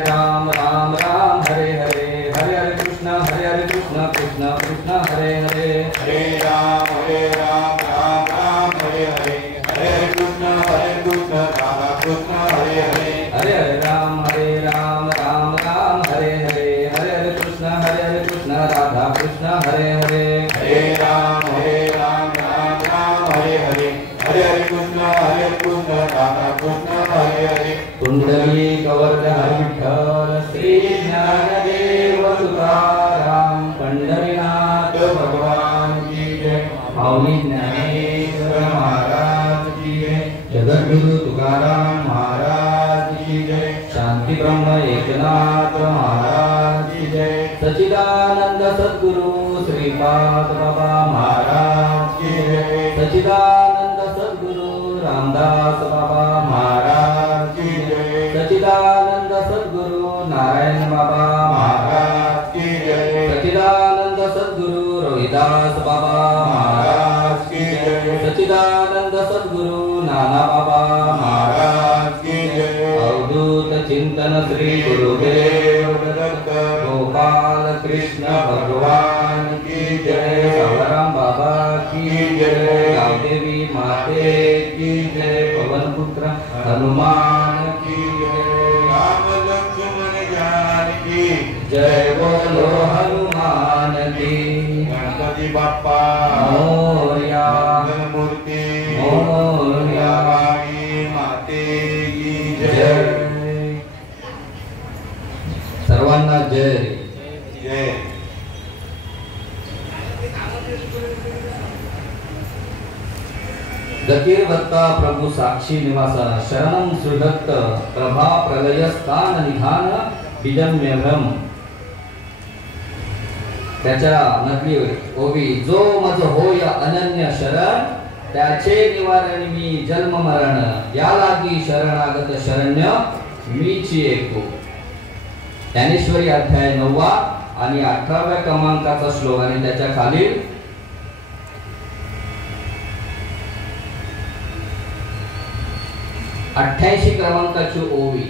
राम राम राम हरे हरे, हरे हरे कृष्ण कृष्ण कृष्ण हरे हरे, हरे राम राम राम हरे हरे, हरे कृष्ण राधा कृष्ण हरे हरे, हरे हरे राम राम राम हरे हरे, हरे हरे कृष्ण राधा कृष्ण हरे हरे, हरे राम राम हरे हरे, हरे कृष्ण राधा कृष्ण हरे हरे, कुंडली कवर्धन विठ्ठल श्री ज्ञानदेव तुकाराम पंढरीनाथ भगवान की जय, माऊली ज्ञानेश्वर महाराज की जय, जगद्गुरु तुकाराम महाराज की जय, शांती ब्रह्म एकनाथ महाराज की जय, सच्चिदानंद सद्गुरु श्रीपाद बाबा महाराज की जय, सच्चिदानंद सद्गुरु रामदास बाबा महाराज की जय, सच्चिदानंद सद्गुरु नारायण बाबा महाराज की जय, सच्चिदानंद सद्गुरु रोहिदास बाबा महाराज की जय, सच्चिदानंद सद्गुरु नाना बाबा महाराज की जय, अवधूत चिंतन श्री गुरुदेव दत्त गोपाल कृष्ण भगवान की जय, सावराम बाबा की जय, गावदेवी माते की जय, पवन पुत्र हनुमान की जय, राम लक्ष्मण जानकी जय बोलो हनुमान की, गणपति बाप्पा मोरया, मूर्ति मोरया, वाणी माते की जय, जय, सर्वांना जय. जय. गतीर भक्ता प्रभु साक्षी निवास शरणम सुदत्त प्रभा प्रलय स्थान निधान बिजम्यभ्रम. त्याच्या नकली ओवी जो मज होय अनन्य शरण, त्याचे निवारण मी जन्म मरण, या लागी शरणागत शरण्य मीची ऐकू. ज्ञानेश्वरी अध्याय 9 आणि 18व्या क्रमांकाचा श्लोक आणि त्याच्या खालील 88 क्रमांकाची ओवी.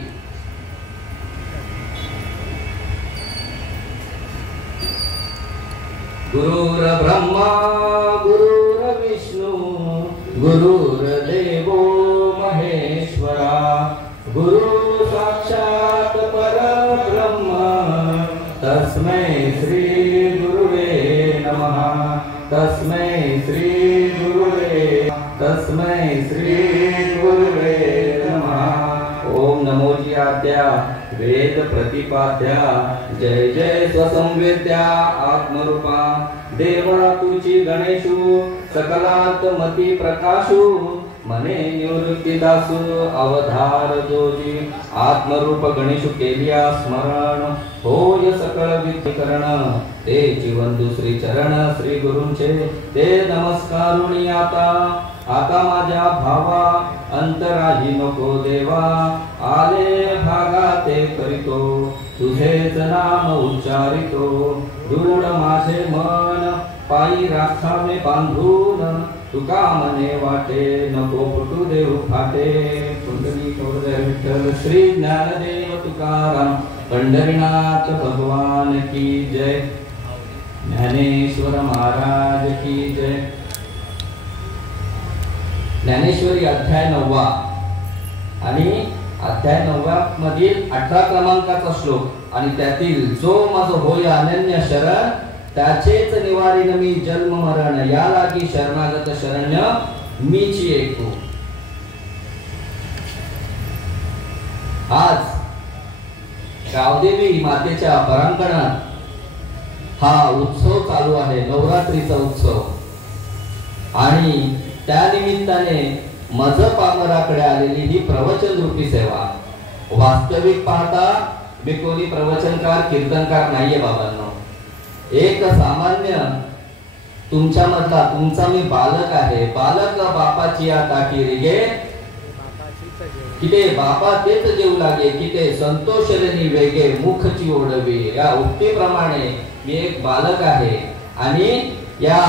गुरुर ब्रह्मा गुरुर विष्णू गुरुर्देवो महेश्वरा, गुरु साक्षात परब्रह्म तस्मै श्री गुरुवे नमः, तस्मै श्री गुरुवे, तस्मै श्री गुरुवे नमः. ओम नमोजी आद्या वेद प्रतिपाद्या, जय जय स्वसंवेद्या आत्मरूपा, देवा तुझी गणेशू सकलात मती प्रकाशू, मने निवृत्ती दासू अवधार जोजी, आत्मरूप गणेशू केलिया स्मरण, होय सकळ विधिकरण, ते जीवंतु श्री चरण श्री गुरूंचे, ते नमस्कारुणी आता. आता माझ्या भावा अंतराही नको देवा, आले भागा ते करीतो, तुझेच नाम उच्चारितो, दृढ माझे मन पायी राखावे बांधून, तुका मने वाटे नको फुटू देऊ फाटे. कुंडली कवरधर विठ्ठल श्री ज्ञानदेव तुकाराम पंढरीनाथ भगवान की जय, ज्ञानेश्वर महाराज की जय. ज्ञानेश्वरी अध्याय 9 आणि अध्याय 9 मधील 18 क्रमांकाचा श्लोक आणि त्यातील जो माझ होय अनन्य शरण, त्याचेच निवारीन मी जन्म मरण, या लागी शरणागत शरण्य मीची ऐकू. आज गावदेवी मातेच्या परांगणात हा उत्सव चालू आहे, नवरात्रीचा उत्सव. आणि त्या निमित्ताने मज पामराकडे आलेली ही प्रवचन रूपी सेवा. वास्तविक पाहता मी कोणी प्रवचनकार कीर्तनकार नाहीये बाबांनो, एक सामान्य तुमच्यामधला तुमचा मी बालक आहे. बालक बापाची ताटी रिगे, किते बापा तेच जेवू लागे, किते संतोषलेनी वेगे मुखची ओढवी. या उक्तीप्रमाणे मी एक बालक आहे आणि या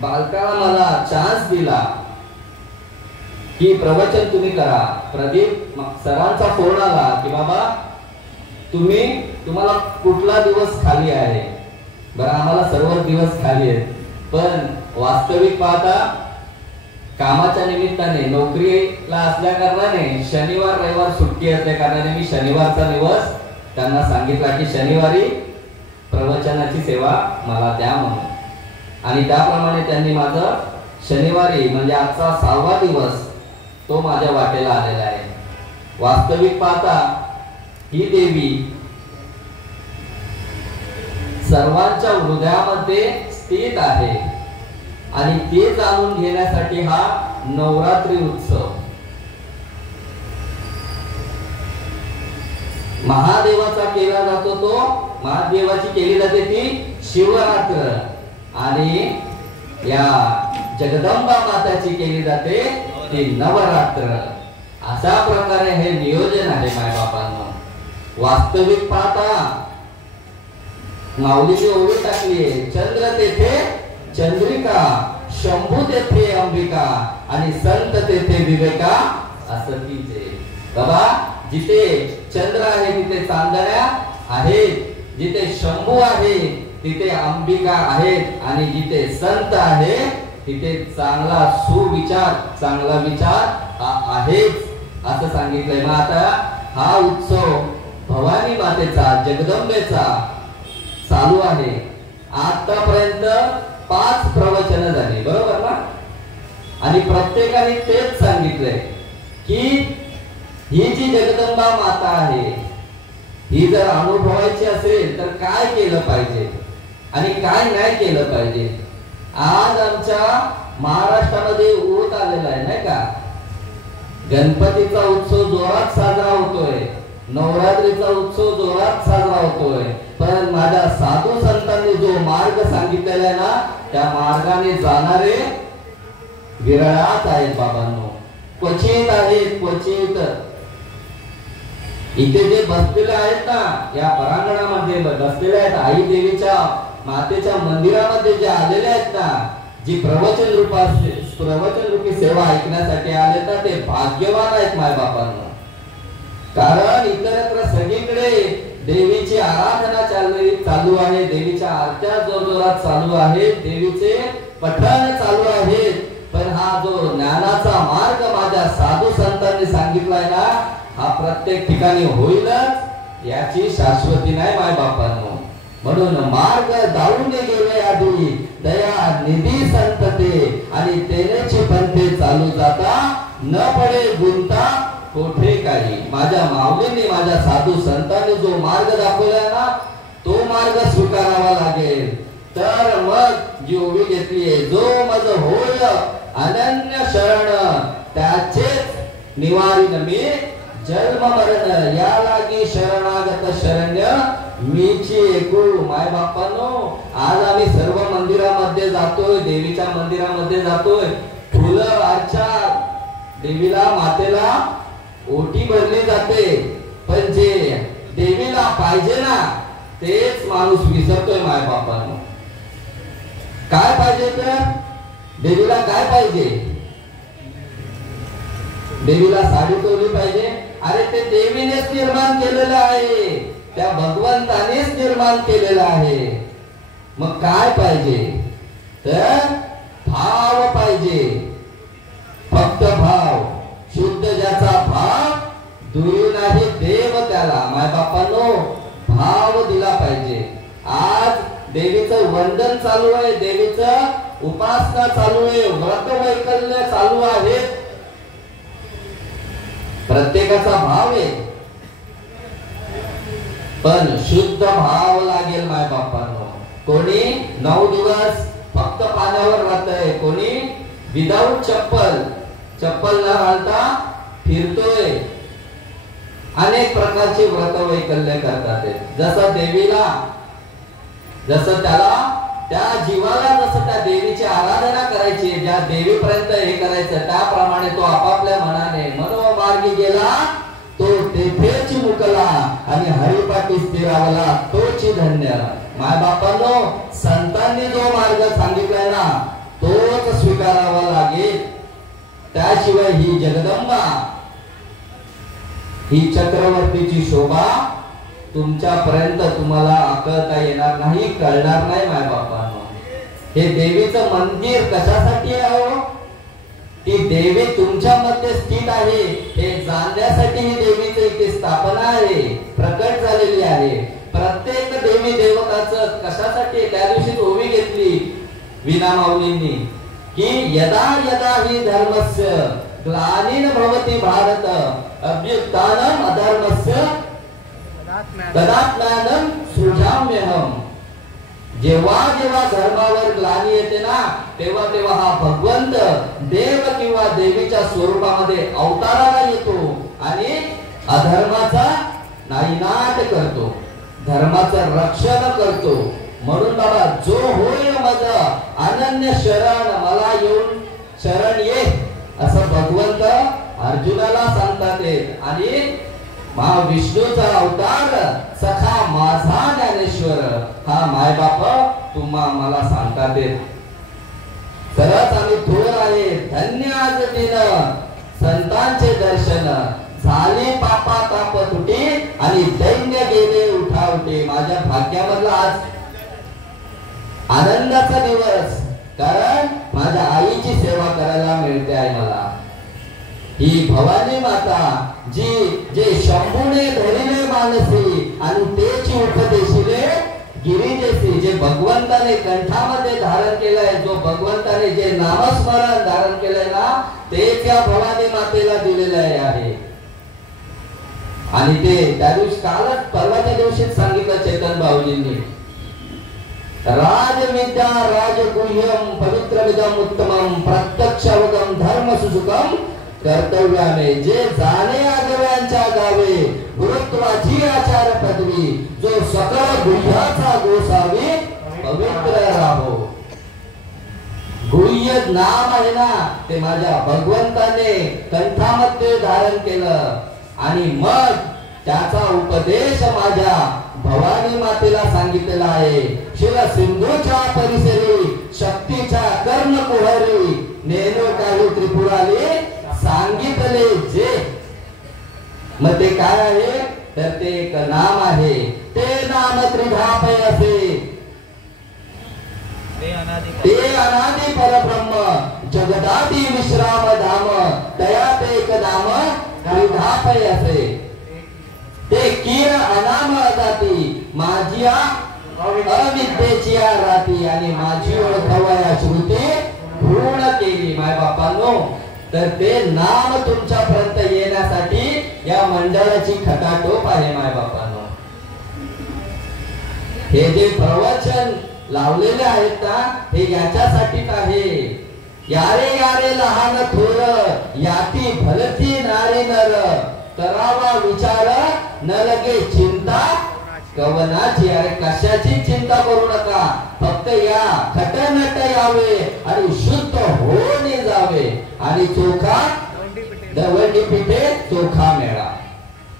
बालकाला मला चान्स दिला की प्रवचन तुम्ही करा. प्रदीप सरांचा फोन आला की बाबा तुम्हाला कुठला दिवस खाली आहे? बरं, आम्हाला सर्व दिवस खाली आहेत, पण वास्तविक पाहता कामाच्या निमित्ताने नोकरीला असल्या कारणाने शनिवार रविवार सुट्टी असल्या कारणाने मी शनिवारचा दिवस त्यांना सांगितला की शनिवारी प्रवचनाची सेवा मला द्या म्हणून, आणि त्याप्रमाणे त्यांनी माझं शनिवारी म्हणजे आजचा 6वा दिवस तो माझ्या वाटेला आलेला आहे. वास्तविक पाहता ही देवी सर्वांच्या हृदयामध्ये स्थित आहे आणि ते जाणून घेण्यासाठी हा नवरात्री उत्सव. महादेवाचा केला जातो तो महादेवाची केली जाते ती शिवरात्र, आणि या जगदंबा माताची केली जाते ती नवरात्र. अशा प्रकारे हे नियोजन आहे मायबापांना. वास्तविक पाहता माऊलीची ओळी टाकली, चंद्र तेथे चंद्रिका, शंभू तेथे अंबिका, आणि संत तेथे विवेका असतीचे. बाबा, जिथे चंद्र आहे तिथे चांदण्या आहेत, जिथे शंभू आहे तिथे अंबिका आहेत, आणि जिथे संत आहे तिथे चांगला सुविचार, चांगला विचार आहेच असं सांगितलंय. मग आता हा उत्सव भवानी मातेचा, जगदंबेचा चालू आहे. आतापर्यंत 5 प्रवचन झाली, बरोबर ना? आणि प्रत्येकाने तेच सांगितलंय की ही जी जगदंबा माता आहे ही जर अनुभवायची असेल तर काय केलं पाहिजे आणि काय नाही केलं पाहिजे. आज आमच्या महाराष्ट्रामध्ये ऊत आलेला आहे नाही का? गणपतीचा उत्सव जोरात साजरा होतोय, नवरात्रीचा उत्सव जोरात साजरा होतोय, पण माझ्या साधू संतांनी जो मार्ग सांगितलेला आहे ना, त्या मार्गाने जाणारे विरळाच आहेत बाबांनो, क्वचित आहेत, क्वचित. इथे जे बसलेले आहेत ना, या परांगणामध्ये बसलेले आहेत, आई देवीच्या मातेच्या मंदिरामध्ये जे आलेले आहेत ना, जी प्रवचन रूपी सेवा ऐकण्यासाठी आले ना, ते भाग्यवान आहेत मायबापांना. कारण इतरत्र सगळीकडे देवीची आराधना चालू आहे, देवीच्या आरत्या जोरजोरात चालू आहेत, देवीचे पठण चालू आहेत, पण हा जो ज्ञानाचा मार्ग माझ्या साधू संतांनी सांगितलाय ना, हा प्रत्येक ठिकाणी होईलच याची शाश्वती नाही मायबापांनो. म्हणून मार्ग दावून गेले आधी दया निधी संतते, आणि तेनेची पंथे चालू जाता न पडे गुंता कोठे काही. माझ्या माऊलींनी, माझ्या साधू संतांनी जो मार्ग दाखवलाय ना, तो मार्ग स्वीकारावा लागेल. तर मग जी ओवी घेतलीये, जो मज होय अनन्य शरण, त्याचेच निवारीन मी जन्म मरण, या लागी शरणागत शरण्य मीची एकू. माय बापांनो, आज आम्ही सर्व मंदिरामध्ये जातोय, देवीच्या मंदिरामध्ये जातोय, फुलं अर्चा देवीला, मातेला ओटी भरली जाते, पण जे देवीला पाहिजे ना तेच माणूस विसरतोय. माय बापांनो, काय पाहिजे तर देवीला काय पाहिजे? देवीला साडी तोडली पाहिजे. अरे ते देवीनेच निर्माण केलेलं आहे, त्या भगवंतानेच निर्माण केलेलं आहे. मग काय पाहिजे तर भाव पाहिजे, फक्त भाव. शुद्ध ज्याचा भाव दुरी नाही देव त्याला. माय बापांनो, भाव दिला पाहिजे. आज देवीचं वंदन चालू आहे, देवीचं उपासना चालू आहे, व्रत वैकल्य चालू आहे, प्रत्येकाचा भाव आहे, पण शुद्ध भाव लागेल. माय बापांनो, कोणी 9 दिवस फक्त पाण्यावर राहतंय, कोणी विदाऊट चप्पल न घालता फिरतोय, अनेक प्रकारचे व्रत वैकल्य करतात. जसं देवीला, जसं त्याला, त्या जीवाला जसं त्या देवीची आराधना करायची, ज्या देवीपर्यंत हे करायचं, त्याप्रमाणे तो आपापल्या मनाने मनोमार्गी गेला, तो तेथेच मुकला, आणि हरिपाठी स्थिरावला तोच धन्य. माय बापांनो, संतांनी जो मार्ग सांगितलाय ना, तोच स्वीकारावा लागेल. त्याशिवाय ही जगदंबा, ही चक्रवर्तीची शोभा तुमच्यापर्यंत तुम्हाला आकळता येणार नाही, कळणार नाही मायबापांनो. हे देवीचं मंदिर कशासाठी आहे हो? ती देवी तुमच्यामध्ये स्थित आहे हे जाणण्यासाठी ही देवीची इथे स्थापना आहे, प्रकट झालेली आहे. प्रत्येक देवी देवताचं कशासाठी त्या दिवशी ओवी घेतली वीणा माऊलींनी की यदा यदा ही धर्मस्य ग्लानिन भवति भारत अभ्युत्थानम अधर्मस्य तदात्मानं सृजाम्यहम. जेव्हा जेव्हा धर्मावर ग्लानी येते ना तेव्हा तेव्हा हा भगवंत देव किंवा देवीच्या स्वरूपामध्ये अवताराला येतो आणि अधर्माचा नायनाट करतो, धर्माचं रक्षण करतो. म्हणून बाबा जो होय माझा अनन्य शरण मला येऊन शरण ये असं भगवंत अर्जुनाला सांगतात. आणि महाविष्णूचा अवतार सखा माझा ज्ञानेश्वर हा मायबाप तुम्हा मला सांगतात. खरंच आम्ही थोर आहे, धन्य आज दिन संतांचे दर्शन झाले, पापा ताप तुटे आणि दैन्य गेले उठावटे. माझ्या भाग्यामधला आज आनंदाचा दिवस, कारण माझ्या आईची सेवा करायला मिळते आहे मला. ही भवानी माता जी जे शंभूने धरिले मानसी आणि तेची उपदेशिले गिरिजेसी, जे भगवंताने कंठामध्ये धारण केलंय, जो भगवंताने जे नामस्मरण धारण केलंय ना ते त्या भवानी मातेला दिलेलं आहे. आणि ते त्या दिवशी कालच परवाच्या दिवशीच सांगितलं चेतन भाऊजींनी, राजविद्या राजगुह्यम पवित्रमिदम उत्तमम प्रत्यक्षवगम धर्म सुसुखम कर्तव्याने. जे जाणे आगव्यांच्या गावे गुरुत्वाची आचार पदवी, जो सकळ गुह्याचा गोसावी पवित्र राहो. गुह्य नाम आहे ना ते माझ्या भगवंताने कंठामध्ये धारण केलं आणि मग त्याचा उपदेश माझ्या भवानी मातेला सांगितलेला आहे. शिव सिंधूच्या परिसरी शक्तीच्या कर्ण कुहरी नेनो काही त्रिपुराले सांगितले जे. मग ते काय आहे तर ते एक नाम आहे, ते नाम त्रिधापय असे. ते अनादि परब्रह्म जगदादी विश्राम धाम तया ते एक नाम त्रिधापय असे. ते कीर अनाम जाती माझी अविद्येची राती आणि माझी ओळखवया श्रुती पूर्ण केली. माय बापांनो, तर ते नाम तुमच्यापर्यंत येण्यासाठी या मंडळाची खटाटोप आहे. माय बापांनो, हे जे प्रवचन लावलेले आहेत ना हे याच्यासाठीच आहे. यारे यारे लहान थोर याती भलती नारी नर करावा विचार न लगे चिंता कवनाची. अरे कशाची चिंता करू नका, फक्त या खटनट यावे आणि शुद्ध होऊन जावे आणि चोखा दवंडी पिठे चोखा मेळा.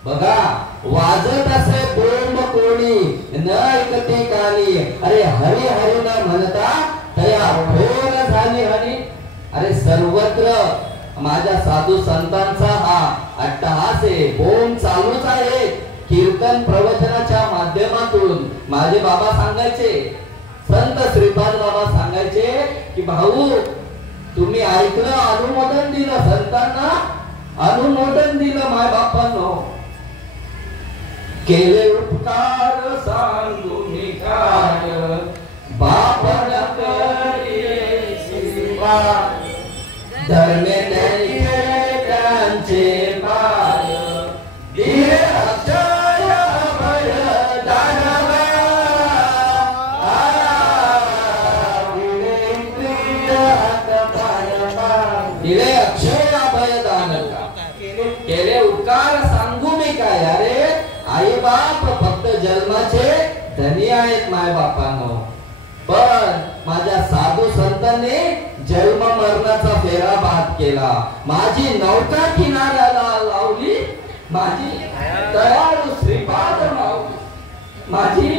बघा वाजत असे बोंब कोणी न ऐकते कानी, अरे हरी हरी न म्हणता तया भोर झाली हरी. अरे सर्वत्र माझ्या साधू संतांचा हा अट्टहास आहे, बोंब चालूच आहे. कीर्तन प्रवचनाच्या माध्यमातून माझे बाबा सांगायचे, संत श्रीपाद बाबा सांगायचे की भाऊ तुम्ही ऐकलं, अनुमोदन दिलं, संतांना अनुमोदन दिलं. माय बापांनो, केले उपकार सांगू मी काय बाप न करिये श्रीपाद धर्मे नाही त्यांचे पाय दिले अक्षय अभय दानवा दिले अक्षय अभय दानवा. केले उपकार सांगू मी काय. अरे आई बाप फक्त जन्माचे धनी आहेत माय बापांनो, पण माझ्या साधू संतांनी जन्म मरणाचा फेरा बाद केला. माझी नौका किनाऱ्याला लावली, माझी दयाळू श्रीपाद माऊली, माझी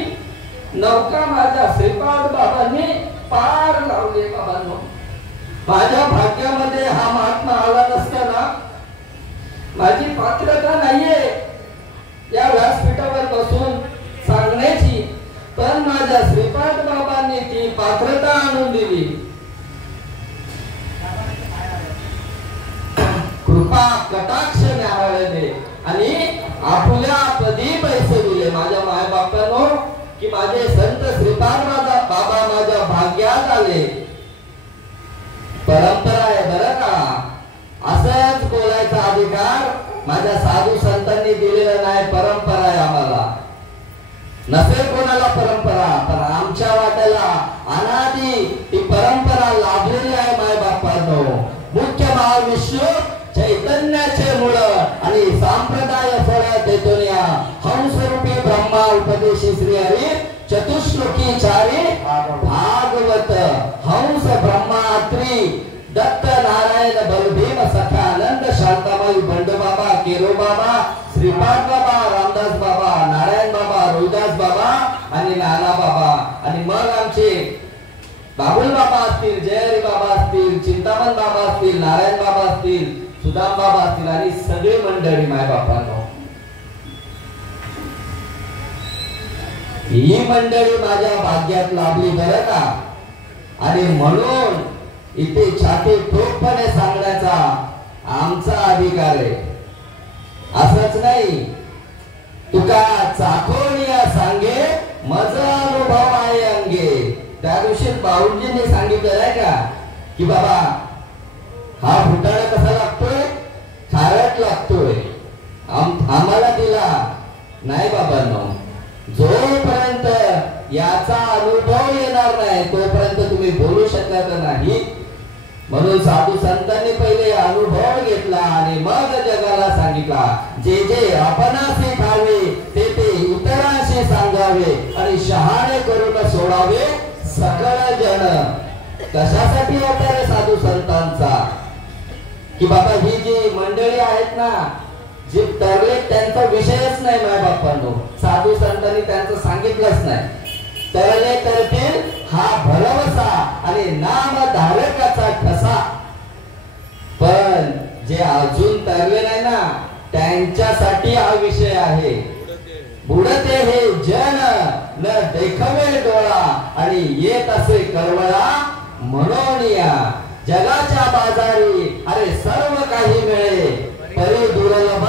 नौका माझ्या श्रीपाद बाबांनी पार लावली. बाबांनो, माझ्या भाग्यामध्ये हा महात्मा आला नसताना माझी पात्रता नाहीये या व्यासपीठावर बसून त्यांनी पात्रता आणून दिली. कृपा कटाक्ष न्याहाळले आणि आपल्या पदी पैसे दिले. माझ्या मायबापांनो की माझे संत श्रीपाद बाबा माझ्या भाग्यात आले. परंपरा आहे बरं का. असंच बोलायचा अधिकार माझ्या साधू संतांनी दिलेला नाही. परंपरा आहे आम्हाला. नसेल कोणाला परंपरा पण आमच्या वाट्याला अनादी ती परंपरा लाभलेली आहे मायबापांनो. मुख्य महाविष्णू चैतन्याचे मूळ आणि संप्रदाय फळ देतो या हंसरूपी ब्रह्मा उपदेशी श्री हरी चतुश्लोकी चारी भागवत हंस ब्रह्मात्री दत्त नारायण बलभीम सखानंद शांताबाई बंडबाबा केरो बाबा श्रीपाद बाबा रामदास बाबा नारायण बाबा रोहिदास बाबा आणि नाना बाबा आणि मग आमचे बाबुल बाबा असतील जयहरी बाबा असतील चिंतामण बाबा असतील नारायण बाबा असतील सुदाम बाबा असतील आणि सगळे मंडळी माय बापांनो. ही मंडळी माझ्या भाग्यात लाभली बरं का. आणि म्हणून इथे छाती ठोकपणे सांगण्याचा आमचा अधिकार आहे. असंच नाही तुका चाकोनिया सांगे मज अनुभव आहे अंगे. त्या दिवशी बाऊंजींनी सांगितलं आहे का की बाबा हा फुटाणा कसा लागतोय खारट लागतोय आम्हाला दिला नाही बाबांनो. जोपर्यंत याचा अनुभव येणार नाही तोपर्यंत तुम्ही बोलू शकत नाही. म्हणून साधू संतांनी पहिले अनुभव घेतला आणि मग जगाला सांगितला. जे जे आपणाशी ठावे ते ते इतरांशी सांगावे आणि शहाणे करून सोडावे सकळ जन. कशासाठी अवतार साधू संतांचा की बाबा ही जी मंडळी आहेत ना जे तरले त्यांचा विषयच नाही माय बापांनो. साधू संतांनी त्यांचं सांगितलंच नाही. तरले करतील हा भरवसा आणि नामधारकाचा ठसा. पण जे अजून तरले नाही ना त्यांच्यासाठी हा विषय आहे. बुडते हे जन न देखवे डोळा आणि येत असे करवळा म्हणून या जगाच्या बाजारी अरे सर्व काही मिळे परी दुर्लभ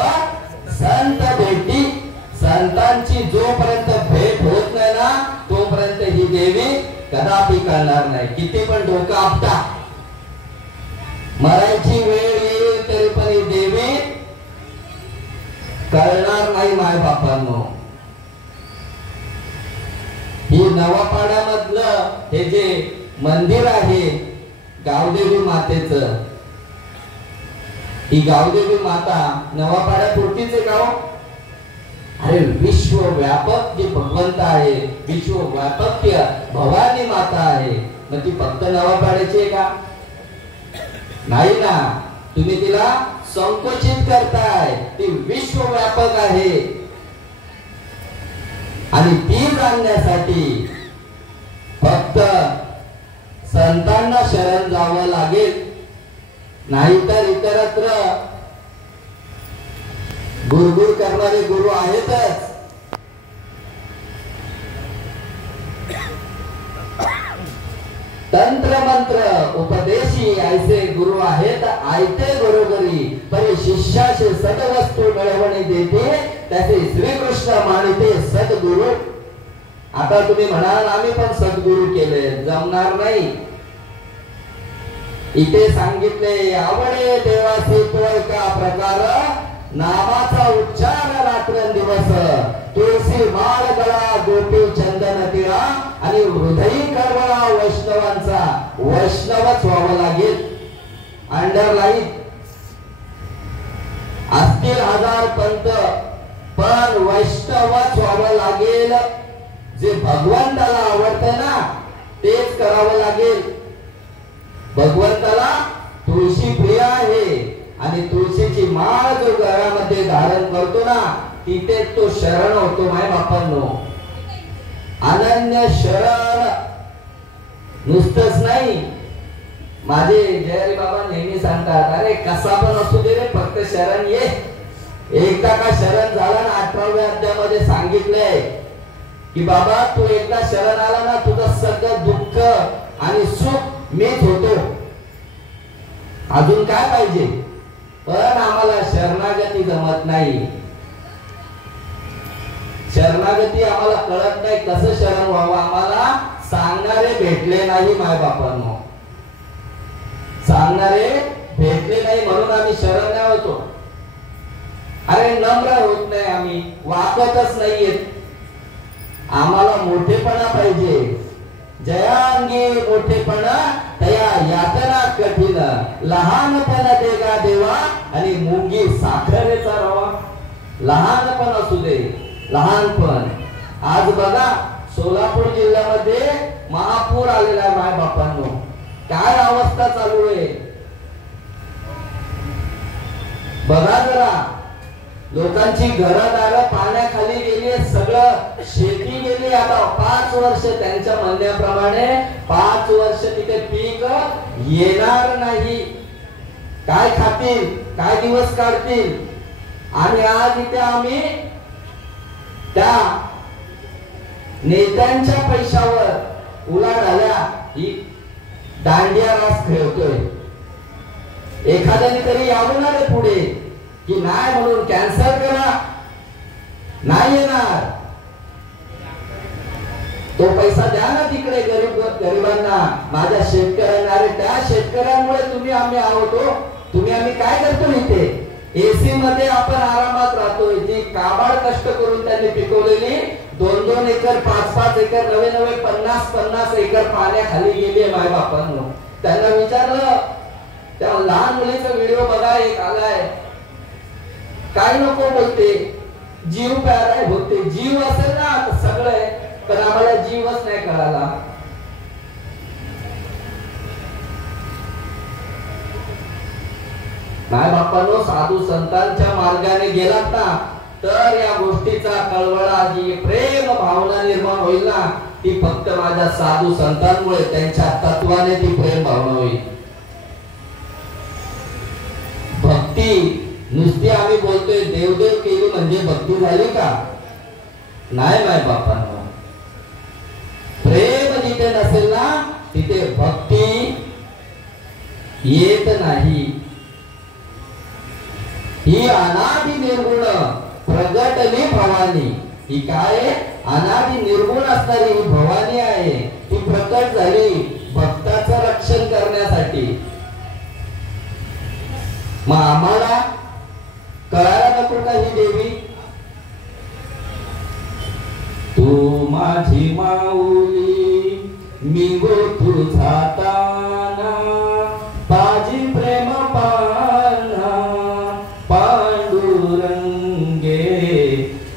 संत भेटी. संतांची जोपर्यंत भेट होत नाही ना तोपर्यंत ही देवी कदापि कळणार नाही. किती पण डोकं आपटा मरायची वेळ येईल तरी पण ही देवी कळणार नाही माय बापांनो. ही नवापाड्यामधलं हे जे मंदिर आहे गावदेवी मातेचं. ही गावदेवी माता नवापाड्या पुरतीचे गाव. अरे विश्वव्यापक जी भगवंत आहे विश्वव्यापक भवानी माता आहे. मग ती फक्त नवापाड्याची आहे का नाही ना. तुम्ही तिला संकोचित करताय. ती विश्वव्यापक आहे आणि ती जाणण्यासाठी फक्त संतांना शरण जावं लागेल. नाहीतर इतरत्र गुरगुर करणारे गुरु आहेतच. तंत्र मंत्र उपदेशी ऐसे गुरु आहेत आयते बरोबरी परी शिष्याचे सदवस्तू मिळवणे देते त्याचे श्रीकृष्ण मानिते सद्गुरु. आता तुम्ही म्हणाल आम्ही पण सद्गुरु केले जमणार नाही. इथे सांगितले आवडे देवाचे तोय का प्रकार नामाचा उच्चार रात्रंदिवस तुळशी माळ गळा गोपी चंदन तिळा आणि हृदयी करवळा वैष्णवांचा वैष्णवच व्हावं लागेल. अंडरलाईन असतील हजार पंत पण वैष्णवच व्हावं लागेल. जे भगवंताला आवडतं ना तेच करावं लागेल. भगवंताला तुळशी प्रिय आहे आणि तुळशीची माळ जो गळ्यामध्ये धारण करतो ना तिथे तो शरण होतो माय बापांनो. अनन्य शरण नुसतंच नाही. माझे जयहरी बाबा नेहमी सांगतात अरे कसा पण असू दे रे फक्त शरण ये. एकदा का शरण झाला ना 18व्या अध्यायामध्ये सांगितलंय की बाबा तू एकदा शरण आला ना तुझं सगळं दुःख दुःख आणि सुख मीच होतो, अजून काय पाहिजे? पण आम्हाला शरणागती जमत नाही. शरणागती आम्हाला कळत नाही, कसं शरण व्हावं आम्हाला सांगणारे भेटले नाही. मायबापांनो, सांगणारे भेटले नाही म्हणून आम्ही शरण नाही होतो. अरे नम्र होत नाही, आम्ही वाकतच नाहीये. आम्हाला मोठेपणा पाहिजे. जयांगी मोठेपणा तया यातना कठीण, लहानपणा देगा देवा आणि मुंगी साखरेचा रवा. लहानपण असू दे, लहानपण. आज बघा सोलापूर जिल्ह्यामध्ये महापूर आलेला आहे. माय बापांनो, काय अवस्था चालू आहे बघा जरा. लोकांची घरदारं पाण्याखाली गेली, सगळं शेती गेली. आता 5 वर्ष त्यांच्या म्हणण्याप्रमाणे 5 वर्ष तिथे पीक येणार नाही. काय खातील, काय दिवस काढतील? आणि आज इथे आम्ही त्या नेत्यांच्या पैशावर उलाढाल्या ही दांडिया रास खेळतोय. एखाद्याने तरी यावं ना रे पुढे की नाही म्हणून कॅन्सल करा, नाही येणार तो पैसा, द्या ना तिकडे गरिबांना, माझ्या शेतकऱ्यांना. अरे त्या शेतकऱ्यांमुळे तुम्ही आम्ही आहोत. तुम्ही आम्ही काय करतो इथे? एसी मध्ये आपण आरामात राहतोय. जी काबाड कष्ट करून त्यांनी पिकवलेली 2-2 एकर 5-5 एकर नवे 50-50 एकर पाण्याखाली गेली. माय बापांनो, त्यांना विचारलं, त्या लहान मुलीचा व्हिडिओ बघा, एक आलाय, काय नको बोलते, जीव प्यारा आहे बोलते. जीव असेल ना तर सगळं आहे, पण आम्हाला जीवच नाही कळाला. माय बापांनो, साधू संतांच्या मार्गाने गेलात ना तर या गोष्टीचा कळवळा, जी प्रेम भावना निर्माण होईल ना, ती फक्त माझ्या साधू संतांमुळे, त्यांच्या तत्वाने ती प्रेम भावना होईल. भक्ती नुसती आम्ही बोलतोय देवदेव केली म्हणजे भक्ती झाली का? नाही माय बापांनो. प्रेम जिथे नसेल ना तिथे भक्ती येत नाही. ही अनादि निर्गुण प्रगटली भवानी. ही काय? अनादि निर्गुण असणारी ही भवानी आहे. ती प्रकट झाली भक्ताचं रक्षण करण्यासाठी. मग आम्हाला कळायला नको का ही देवी? तू माझी माऊली, मी गो तुझा ताना, पाजी प्रेम पाना पांडुरंगे.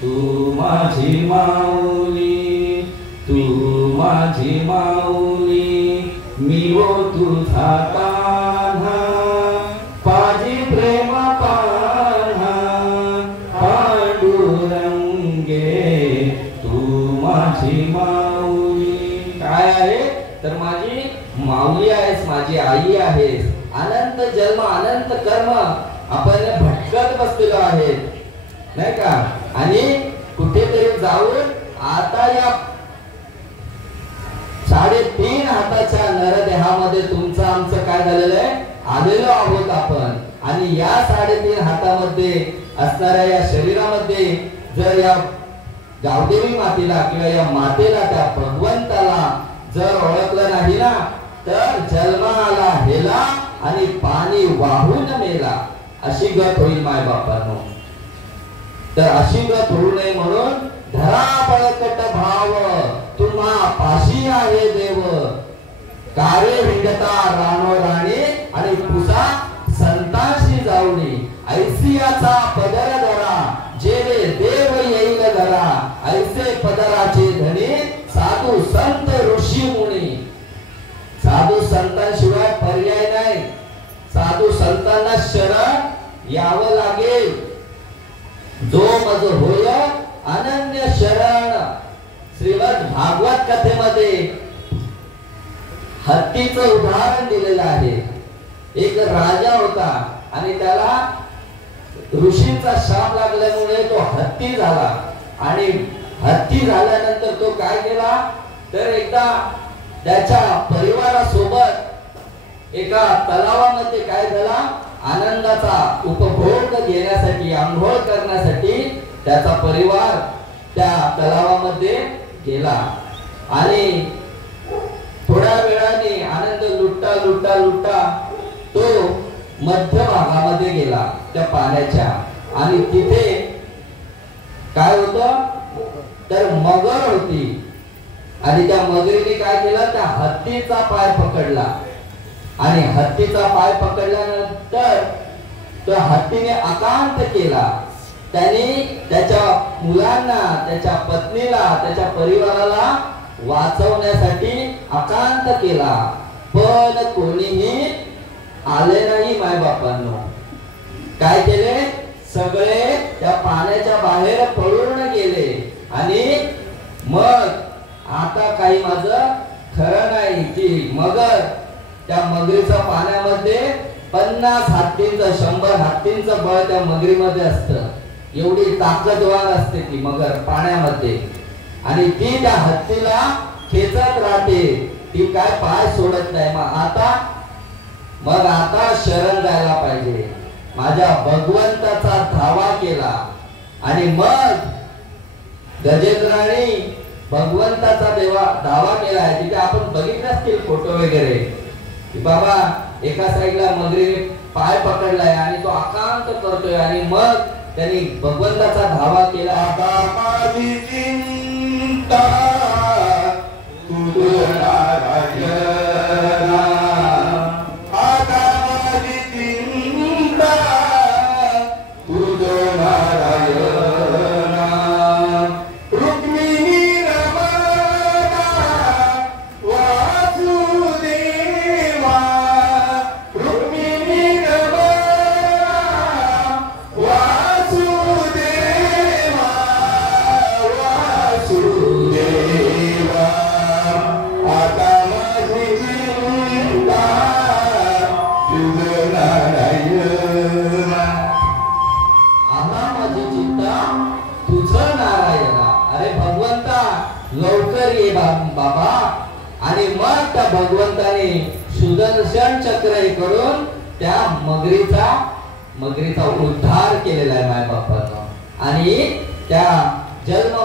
तू माझी माऊली, तू माझी माऊली, मी गो तुझा ताना, पाजी प्रेम पाना पांडुरंगे. तू माझी माऊली काय आहे? तर माझी माऊली आहेस, माझी आई आहेस. अनंत जन्म अनंत कर्म आपण भटकत बसलेलो आहे नाही का? आणि कुठेतरी जाऊन आता या 3.5 हाताच्या नरदेहामध्ये तुमचं आमचं काय झालेलं आहे? आलेलो आहोत आपण. आणि या 3.5 हातामध्ये असणाऱ्या या शरीरामध्ये जर या गावदेवी मातेला किंवा या मातेला, त्या भगवंताला जर ओळखलं नाही ना तर जन्माला हेला आणि पाणी वाहून मेला, अशी गत होईल माय बापांनो. तर अशी गत होऊ नये म्हणून धरा बळकट भाव, तुम्हा पाशी आहे देव. कारे हिंडता रानो राणी आणि पुसा संतांशी जाऊनी. ऐसियाचा पदर धरा, जेरे देव येईल धरा. ऐसे पदराचे धनी साधू संत ऋषी मुनी. साधू संतांशिवाय पर्याय नाही. साधू संतांना शरण यावं लागेल. जो मज होय अनन्य शरण. श्रीमद भागवत कथेमध्ये हत्तीचं उदाहरण दिलेलं आहे. एक राजा होता आणि त्याला ऋषींचा शाप लागल्यामुळे तो हत्ती झाला. आणि हत्ती झाल्यानंतर तो काय केला तर एकदा त्याच्या परिवारासोबत एका तलावामध्ये काय झाला, आनंदाचा उपभोग घेण्यासाठी, आंघोळ करण्यासाठी त्याचा परिवार त्या तलावामध्ये गेला आणि थोड्या वेळाने आनंद लुटता लुटता लुटता तो मध्य भागामध्ये गेला त्या पाण्याच्या. आणि तिथे काय होतं तर मगर होती आणि त्या मगरीने काय केलं, त्या हत्तीचा पाय पकडला आणि हत्तीचा पाय पकडल्यानंतर त्या हत्तीने आकांत केला. त्याने त्याच्या मुलांना, त्याच्या पत्नीला, त्याच्या परिवाराला वाचवण्यासाठी आकांत केला, पण कोणीही आले नाही. मायबापांनो काय केले, सगळे त्या पाण्याच्या बाहेर पळून गेले. आणि मग आता काही माझं खरं नाही की मगर, त्या मगरीच्या पाण्यामध्ये 50 हत्तींचं 100 हत्तींचं बळ त्या मगरीमध्ये असतं. एवढी ताकदवान असते ती मगर पाण्यामध्ये आणि ती त्या हत्तीला खेचत राहते. ती काय पाय सोडत नाही. मग आता शरण जायला पाहिजे. माझ्या भगवंताचा धावा केला आणि मग गजेंद्राने भगवंताचा दावा केला आहे. तिथे आपण बघितले असतील फोटो वगैरे की बाबा एका साईडला मगरीने पाय पकडलाय आणि तो आकांत करतोय आणि मग त्यांनी भगवंताचा धावा केला. आता माझी चिंता तुझ नारायणा, आता माझी चिंता तुझ नारायणा. रुक्मिणी रमणा वासुदेवा, रुक्मिणी रमणा वासुदेवा, वासुदेवा. आता माझी चिंता तुझ नारायणा. आता माझी चिंता तुझं नारायणा. अरे भगवंता लवकर ये बाबा. आणि मग त्या भगवंताने सुदर्शन चक्र करून त्या मगरीचा उद्धार केलेला आहे मायबापानं. आणि त्या जन्म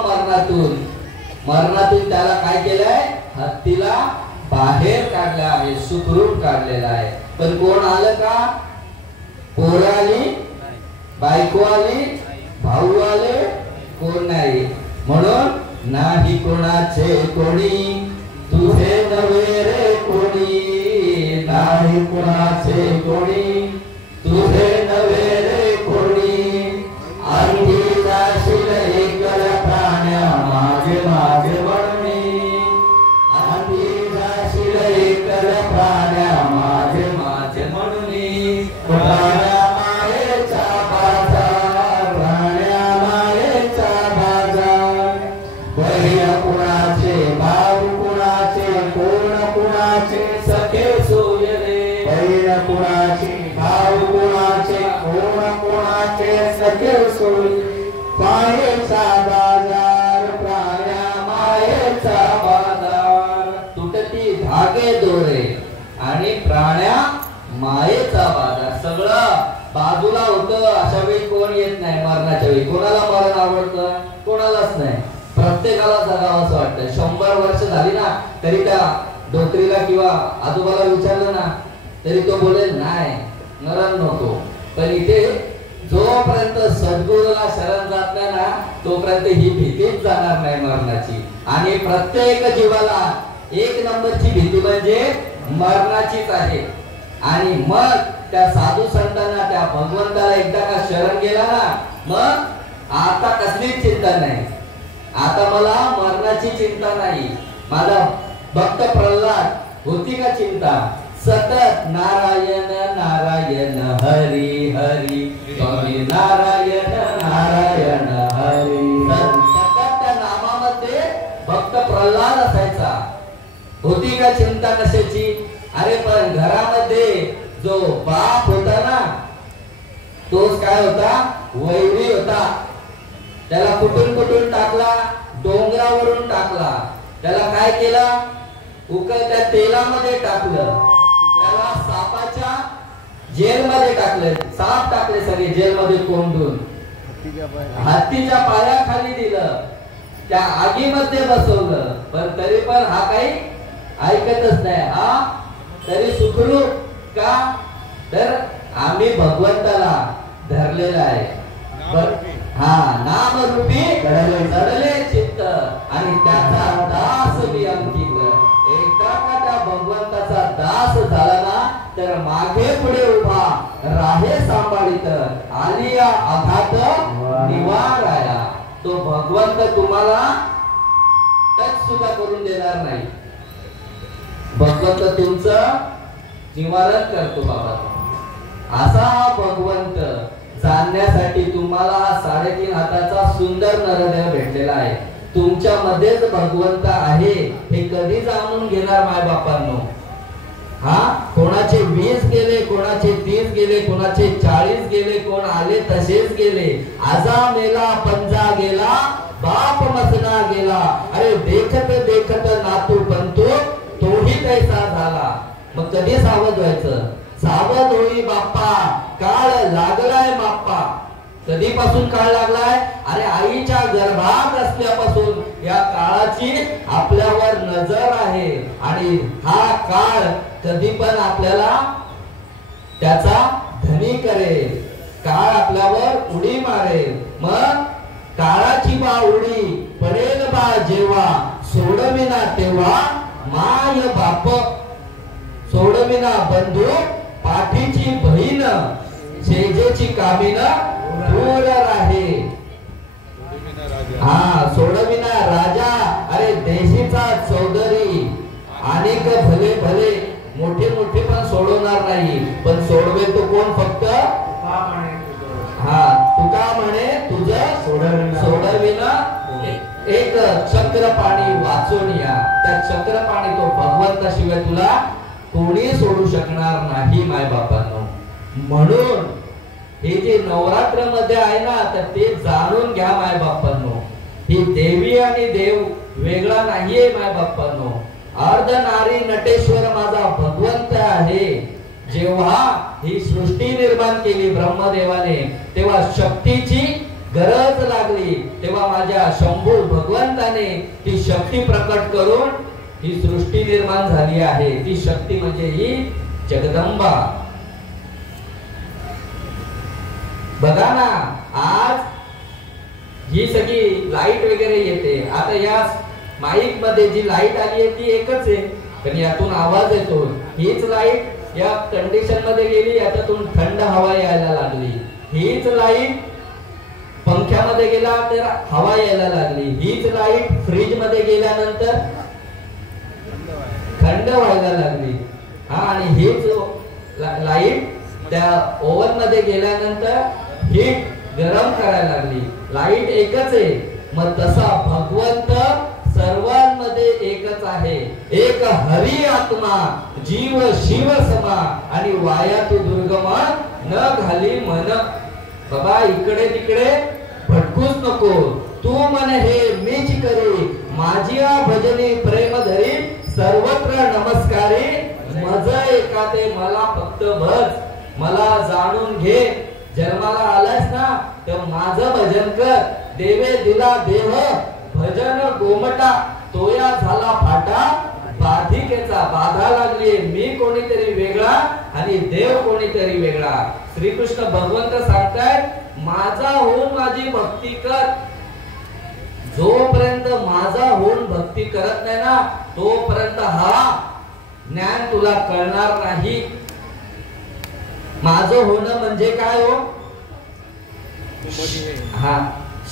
मरणातून त्याला काय केलंय, हत्तीला बाहेर काढलं आहे, सुखरूप काढलेला आहे. पण कोण आलं का, पोरं आली, बायको आली, भाऊ आले, कोण नाही. म्हणून नाही कोणाचे कोणी, तुझे नव्हे रे कोणी. नाही कोणाचे कोणी, तुझे नव्हे रे कोणी. अंधी जाशील एकल्या प्राण्या माझे माझे म्हणणे. अंधी जाशील एकल्या प्राण्या माझे माझे म्हणणे. प्राण्या मायेचा बाजार, प्राण्या मायेचा बाजार. बहीण कुणाचे, भाऊ कुणाचे, कोण कुणाचे सखे सोय रे. बहीण कुणाचे, भाऊ कुणाचे, कोण कुणाचे सखे सोय. मायेचा बाजार, प्राण्या मायेचा बाजार. तुटती धागे दोरे आणि प्राण्या मायेचा बाजार. सगळं बाजूला होतं. अशा वेळी कोण येत नाही मरणाच्या वेळी. कोणाला मरण आवडतं, कोणालाच नाही. प्रत्येकाला जगावं असं वाटतं. 100 वर्ष झाली ना तरी त्या डोकरीला किंवा आजोबाला विचारलं ना तरी तो बोलेल नाही मरण नव्हतो. पण इथे जोपर्यंत सद्गुरूला शरण जात नाही ना तोपर्यंत ही भीतीच जाणार नाही मरणाची. आणि प्रत्येक जीवाला 1 नंबरची भीती म्हणजे मरणाचीच आहे. आणि मग त्या साधू संतांना, त्या भगवंताला एकदा का शरण गेला ना मग आता कसलीच चिंता नाही. आता मला मरणाची चिंता नाही. माझा भक्त प्रल्हाद होती का चिंता, सतत नारायण नारायण हरी हरी स्वामी नारायण नारायण हरी. सतत त्या नामामध्ये भक्त प्रल्हाद असायचा. होती का चिंता कशाची. अरे पण घरामध्ये जो बाप होता ना तोच काय होता, वैरी होता. त्याला कुठून टाकला, डोंगरावरून टाकला. त्याला काय केला, उकळत्या तेलामध्ये टाकलं, त्याला सापाच्या जेलमध्ये टाकले, साप टाकले सगळे जेलमध्ये कोंडून, हत्तीच्या पायाखाली दिलं, त्या आगीमध्ये बसवलं, पण तरी पण हा काही ऐकतच नाही. हा तरी सुखरूप का? तर आम्ही भगवंताला धरलेला आहे. नामरूपी जडले चित्त आणि त्याचा दास विअंकित. एकदा का त्या भगवंताचा दास झाला ना, तर मागे पुढे उभा राहे सांभाळीत, आली या आघात निवाराया. तो भगवंत तुम्हाला टच सुद्धा करून देणार नाही. भगवंत तुमचं निवारण करतो बाबा. असा हा भगवंत जाणण्यासाठी तुम्हाला हा 3.5 हाताचा सुंदर नरदेव भेटलेला आहे. तुमच्या मध्येच भगवंत आहे हे कधी जाणून घेणार माय बापांनो? हा, कोणाचे 20 गेले, कोणाचे 30 गेले, कोणाचे 40 गेले, कोण आले तसेच गेले. आजा मेला पंजा गेला, बाप मसना गेला. अरे देखत देखत नातू पंतू तोही तैसा झाला. मग कधी सावध व्हायचं? सावध होई बाप्पा, काळ लागलाय बाप्पा. कधीपासून काळ लागलाय? अरे आईच्या गर्भात असल्यापासून या काळाची आपल्यावर नजर आहे. आणि हा काळ कधी पण आपल्याला त्याचा धनी करेल. काळ आपल्यावर उडी मारेल. मग काळाची बा उडी पडेल बा जेव्हा, सोडविना तेव्हा माय बाप, सोडविना बंधू पाठीची बहीण, शेजेची कामीन दूर राहे. सोडविना राजा, अरे देशीचा चौधरी. अनेक भले भले मोठे मोठे पण सोडवणार नाही, पण सोडवे तो कोण? फक्त तुका म्हणे तुझं सोडविना एक चक्र पाणी वाचून या. त्या चक्र पाणी तो भगवंताशिवाय तुला कोणी सोडू शकणार नाही माय बापांनो. म्हणून हे जे नवरात्र मध्ये आहे ना, तर ते जाणून घ्या माय बापांनो. ही देवी आणि देव वेगळा नाहीये माय बापांनो. अर्ध नारी नटेश्वर माझा भगवंत आहे. जेव्हा ही सृष्टी निर्माण केली ब्रह्मदेवाने, तेव्हा शक्तीची गरज लागली. तेव्हा माझ्या शंभू भगवंताने ती शक्ती प्रकट करून ही सृष्टी निर्माण झाली आहे. ती शक्ती म्हणजे ही जगदंबा. बघा ना, आज ही सगळी लाईट वगैरे येते. आता या माईक मध्ये जी लाईट आली आहे ती एकच आहे, पण यातून आवाज येतो. हीच लाईट या कंडिशन मध्ये गेली, याच्यातून थंड हवा यायला लागली. हीच लाईट पंख्यामध्ये गेला तर हवा यायला लागली. हीच लाईट फ्रीज मध्ये गेल्यानंतर थंड व्हायला लागली. आणि हीच लाईट त्या ओव्हन मध्ये गेल्यानंतर हीट गरम करायला लागली. लाईट एकच आहे. मग तसा भगवंत सर्वांमध्ये एकच आहे. एक हरी आत्मा, जीव शिव समा, आणि वाया तू दुर्गम न घाली मन. बाबा इकडे तिकडे भटकूच नको. तू मन हे मीच करी, माझी भजनी प्रेम धरी, सर्वत्र नमस्कारी मज एका ते मला फक्त भज. मला जाणून घे. जन्माला आलास ना तर माझं भजन कर. देवे दिला देह भजन गोमटा, तोया झाला फाटा बाधिकेचा. बाधा लागली मी कोणीतरी वेगळा आणि देव कोणीतरी वेगळा. श्रीकृष्ण भगवंत सांगतायत माझा होऊन माझी भक्ती कर. जोपर्यंत माझा होऊन भक्ती करत नाही ना, तोपर्यंत हा ज्ञान तुला कळणार नाही. माझं होणं म्हणजे काय हो?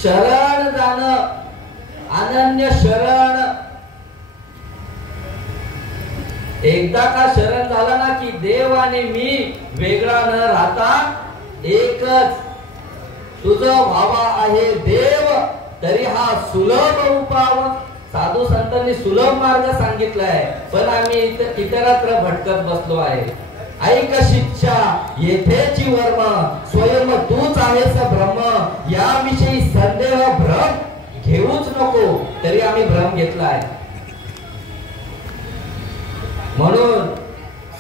शरण जाणं, अनन्य शरण. एकदा का शरण झाला ना की देव आणि मी वेगळा न राहता एकच. तुझं व्हावा आहे देव तरी हा सुलभ उपाव. साधू संतांनी सुलभ मार्ग सांगितलाय, पण आम्ही इतरत्र भटकत बसलो आहे. ऐक शिक्षा येथेची वर्म, स्वयं तूच आहेस ब्रह्म. याविषयी संदेह भ्रम घेऊच नको. तरी आम्ही भ्रम घेतलाय. म्हणून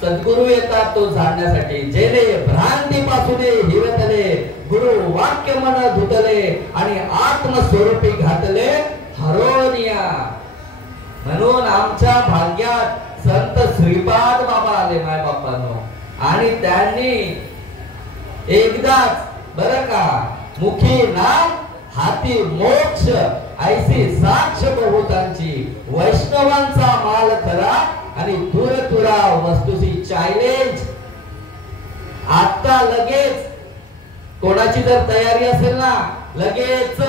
सद्गुरु येतात तो जाणण्यासाठी. जेणे भ्रांतीपासून हिरतले गुरु वाक्य मन धुतले आणि आत्मस्वरूपी घातले हरोनिया. म्हणून आमच्या भाग्यात संत श्रीपाद बाबा आले माय बापांनो. आणि त्यांनी एकदाच बरं का मुखी नाम हाती मोक्ष ऐसी साक्ष बहुतांची. वैष्णवांचा माल खरा आणि तुरा वस्तूची चॅलेंज. आता लगेच कोणाची जर तयारी असेल ना, लगेच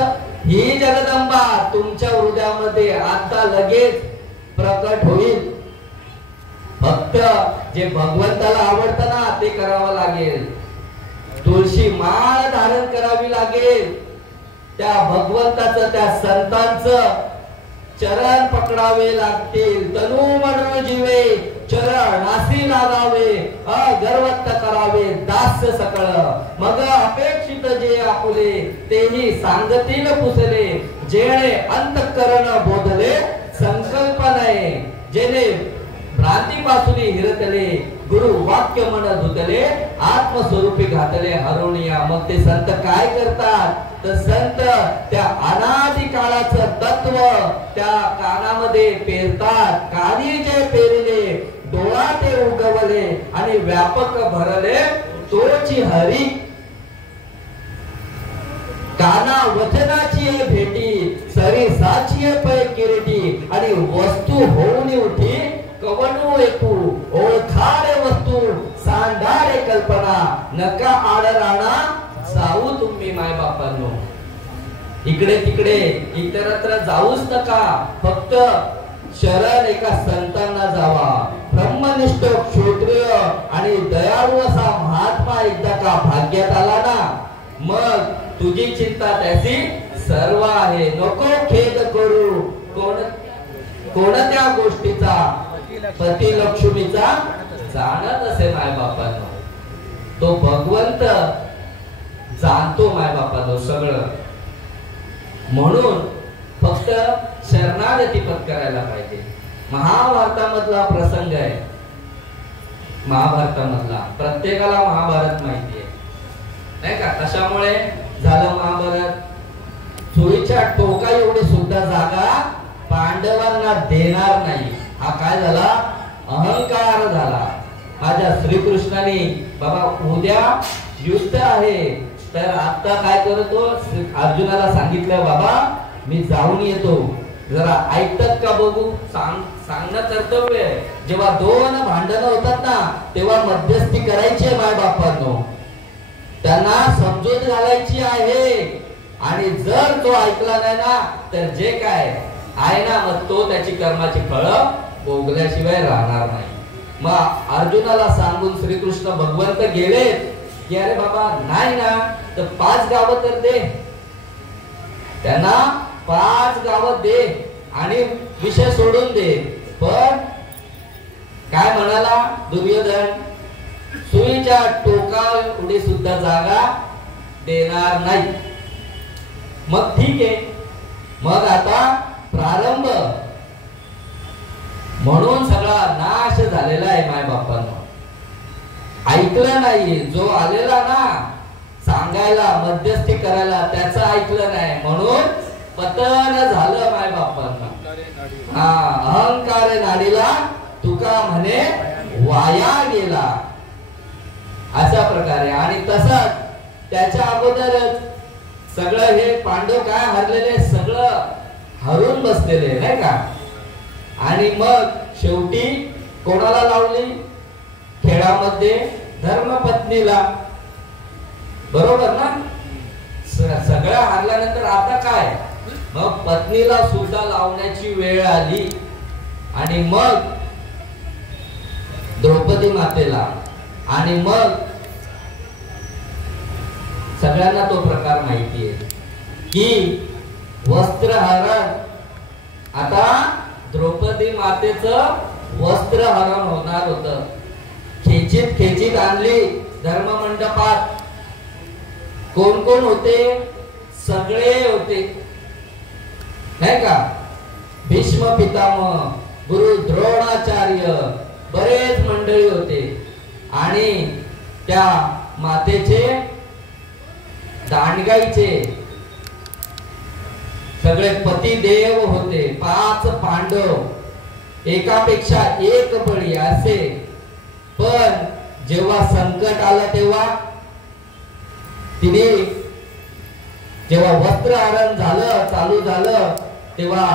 ही जगदंबा तुमच्या हृदयामध्ये आता लगेच प्रकट होईल. फक्त जे भगवंताला आवडतं ना ते करावं लागेल. तुळशी माळ धारण करावी लागेल. त्या भगवंताचं त्या संतांचं चरण पकडावे लागतील. तनु मनो जीवे चरण नासी लागावे गर्वत करावे दास्य सकळ. मग अपेक्षित जे आपुले तेही सांगतील पुसले. जेणे अंतःकरण बोधले संकल्पनाये. जेणे भ्रांतीपासून हिरतले गुरु वाक्य मन धुतले आत्मस्वरूपी घातले हरोनिया. मग ते संत काय करतात तर संत त्या अनादि काळाचं तत्व त्या कानामध्ये पेरतात. कानी जे पेरले डोळा ते उगवले आणि व्यापक भरले तोची हरी. काना वचनाची भेटी सरी साची पै किरीटी आणि वस्तू होऊन उठी कवणू एकू ओळखारे वस्तू सांडारे कल्पना. नका आडराणा जाऊ तुम्ही माय बापांनो. इकडे तिकडे इतरत्र जाऊच नका. फक्त शरण एका संतांना जावा. ब्रह्मनिष्ठ क्षत्रिय आणि दयाळू असा महात्मा एकदा का भाग्यात आला ना, मग तुझी चिंता त्याची सर्व आहे. नको खेद करू कोणत्या गोष्टीचा पती लक्ष्मीचा जाणत असे माय बापांनो. तो भगवंत जाणतो माय बापांनो सगळं. म्हणून फक्त शरणागती पत्करायला पाहिजे. महाभारतामधला प्रसंग आहे. महाभारतामधला प्रत्येकाला महाभारत माहिती आहे नाही का. कशामुळे झालं महाभारत? सुईच्या टोका एवढी सुद्धा जागा पांडवांना देणार नाही. हा काय झाला? अहंकार झाला. माझ्या श्रीकृष्णाने बाबा उद्या युद्ध आहे तर आता काय करतो अर्जुनाला सांगितलं बाबा मी जाऊन येतो, जरा ऐकतात का बघू. सांगणं कर्तव्य आहे. जेव्हा दोन भांडणं होतात ना तेव्हा मध्यस्थी करायची माय बापांनो. त्यांना समजूत घालायची आहे. आणि जर तो ऐकला नाही ना तर जे काय आहे ना मग तो त्याची कर्माची फळं भोगल्याशिवाय राहणार नाही. मग अर्जुनाला सांगून श्रीकृष्ण भगवंत गेले की अरे बाबा नाही ना तर 5 गावं तर दे. त्यांना 5 गावं दे आणि विषय सोडून दे. पण काय म्हणाला दुर्योधन? सुईच्या टोका एवढी सुद्धा जागा देणार नाही. मग ठीक आहे. मग आता प्रारंभ म्हणून सगळा नाश झालेला आहे माय बापांनो. ऐकलं नाही. जो आलेला ना सांगायला मध्यस्थी करायला त्याचं ऐकलं नाही म्हणून पतन झालं माय बापांना. अहंकार नाडीला तुका म्हणे वाया गेला अशा प्रकारे. आणि तसंच त्याच्या अगोदरच सगळं हे पांडव काय हरलेले सगळं हरून बसलेले नाही का. आणि मग शेवटी कोणाला लावली खेळामध्ये? धर्मपत्नीला. बरोबर ना. सगळं हारल्यानंतर आता काय मग पत्नीला सुद्धा लावण्याची वेळ आली. आणि मग द्रौपदी मातेला. आणि मग सगळ्यांना तो प्रकार माहिती आहे की वस्त्रहरण. आता द्रौपदी मातेचं वस्त्रहरण होणार होतं. खेचीत आणली धर्ममंडपात. कोण कोण होते? सगळे होते नाही का. भीष्म पितामह, गुरु द्रोणाचार्य, बरेच मंडळी होते आणि त्या मातेचे दांडगाईचे सगळे पतिदेव होते, 5 पांडव, एकापेक्षा एक बळी असे. पण जेव्हा संकट आलं तेव्हा तिने जेव्हा वस्त्रहरण झालं, चालू झालं, तेव्हा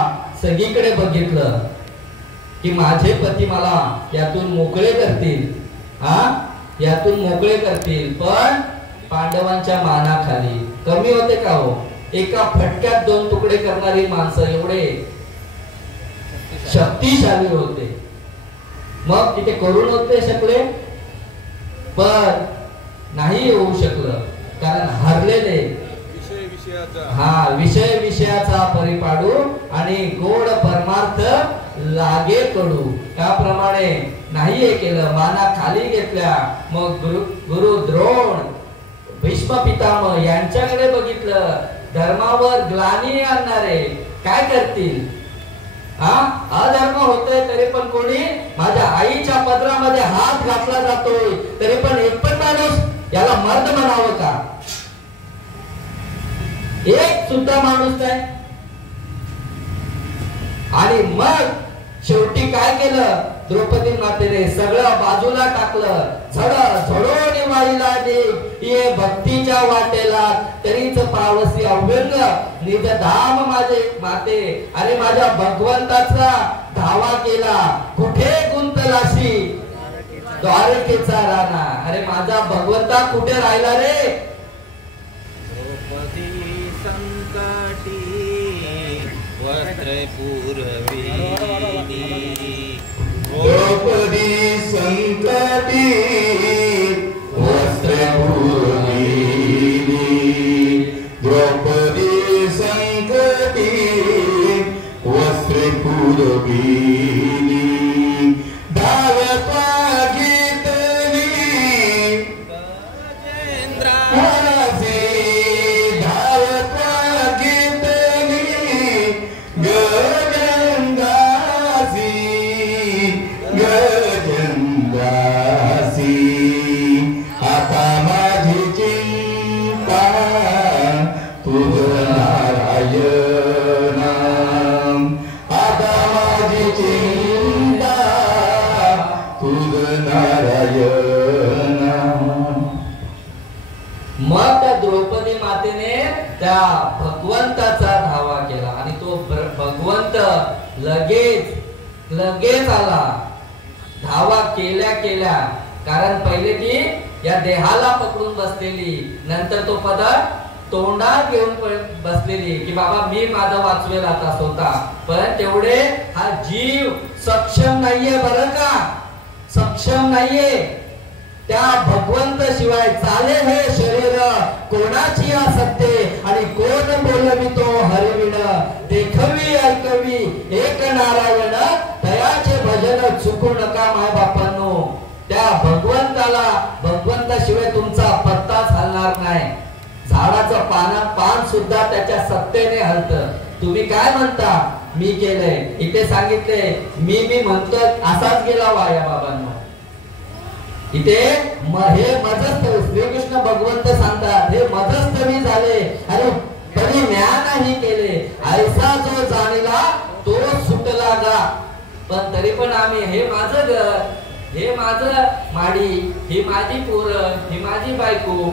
सगळीकडे बघितलं की माझे पती मला यातून मोकळे करतील, यातून मोकळे करतील. पण पांडवांच्या मानाखाली कमी होते का हो? एका फटक्यात 2 तुकडे करणारी माणसं एवढे शक्तिशाली होते. मग तिथे करून होते शकले, पण नाही होऊ शकलं, कारण हरलेले. विषय विषयाचा परिपाडू आणि गोड परमार्थ लागे कडू, त्याप्रमाणे नाही हे केलं, माना खाली घेतल्या. मग गुरु द्रोण, भीष्म पितामह यांच्याकडे बघितलं. धर्मावर ग्लानी आणणारे काय करतील? अधर्म होतोय तरी पण कोणी माझ्या आईच्या पदरामध्ये हात घातला जातोय, तरी पण एक पण माणूस याला मर्द म्हणावं का? एक सुद्धा माणूस नाही. आणि मग शेवटी काय केलं? द्रौपदी मातेने सगळं बाजूला टाकलं. झडून वाईला दे ये भक्तीच्या वाटेला, तरीच पावसी अव्यंग निज धाम माझे माते. अरे माझ्या भगवंताचा धावा केला, कुठे गुंतलाशी द्वारकेचा राणा. अरे माझा भगवंता कुठे राहिला रे? संकटी वस्त्र पूर्वी, द्रौपदी संकटी वस्त्र पूर्वी, द्रौपदी संकटी वस्त्र पूर्वी. मग त्या द्रौपदी मातेने त्या भगवंताचा धावा केला आणि तो भगवंत लगेच आला. धावा केल्या, कारण पहिले ती या देहाला पकडून बसलेली, नंतर तो पदर तोंडात घेऊन बसलेली की बाबा मी माझं वाचवेल आता स्वतः. पण तेवढे हा जीव सक्षम नाहीये, बरं का, सक्षम नाहीये. त्या भगवंत शिवाय चाले हे शरीर, कोणाची असत्य आणि कोण बोलवितो हरिविण. देखवी ऐकवी एक नारायण, तयाचे भजन चुकू नका माय बापांनो. त्या भगवंताशिवाय तुमचा पत्ता चालणार नाही. झाडाचं पान सुद्धा त्याच्या सत्तेने हलतं. तुम्ही काय म्हणता मी केलंय, इथे सांगितले मी म्हणतो असाच गेला वाया बाबांनो. इथे हे मजस्थ श्रीकृष्ण भगवंत सांगतात, हे मजस्थ मी झाले आणि तरी ज्ञानही केले. ऐसा जो जाणीला तो सुटला गा. पण तरी पण आम्ही हे माझं घर, हे माझं माडी, ही माझी पोरं, ही माझी बायको,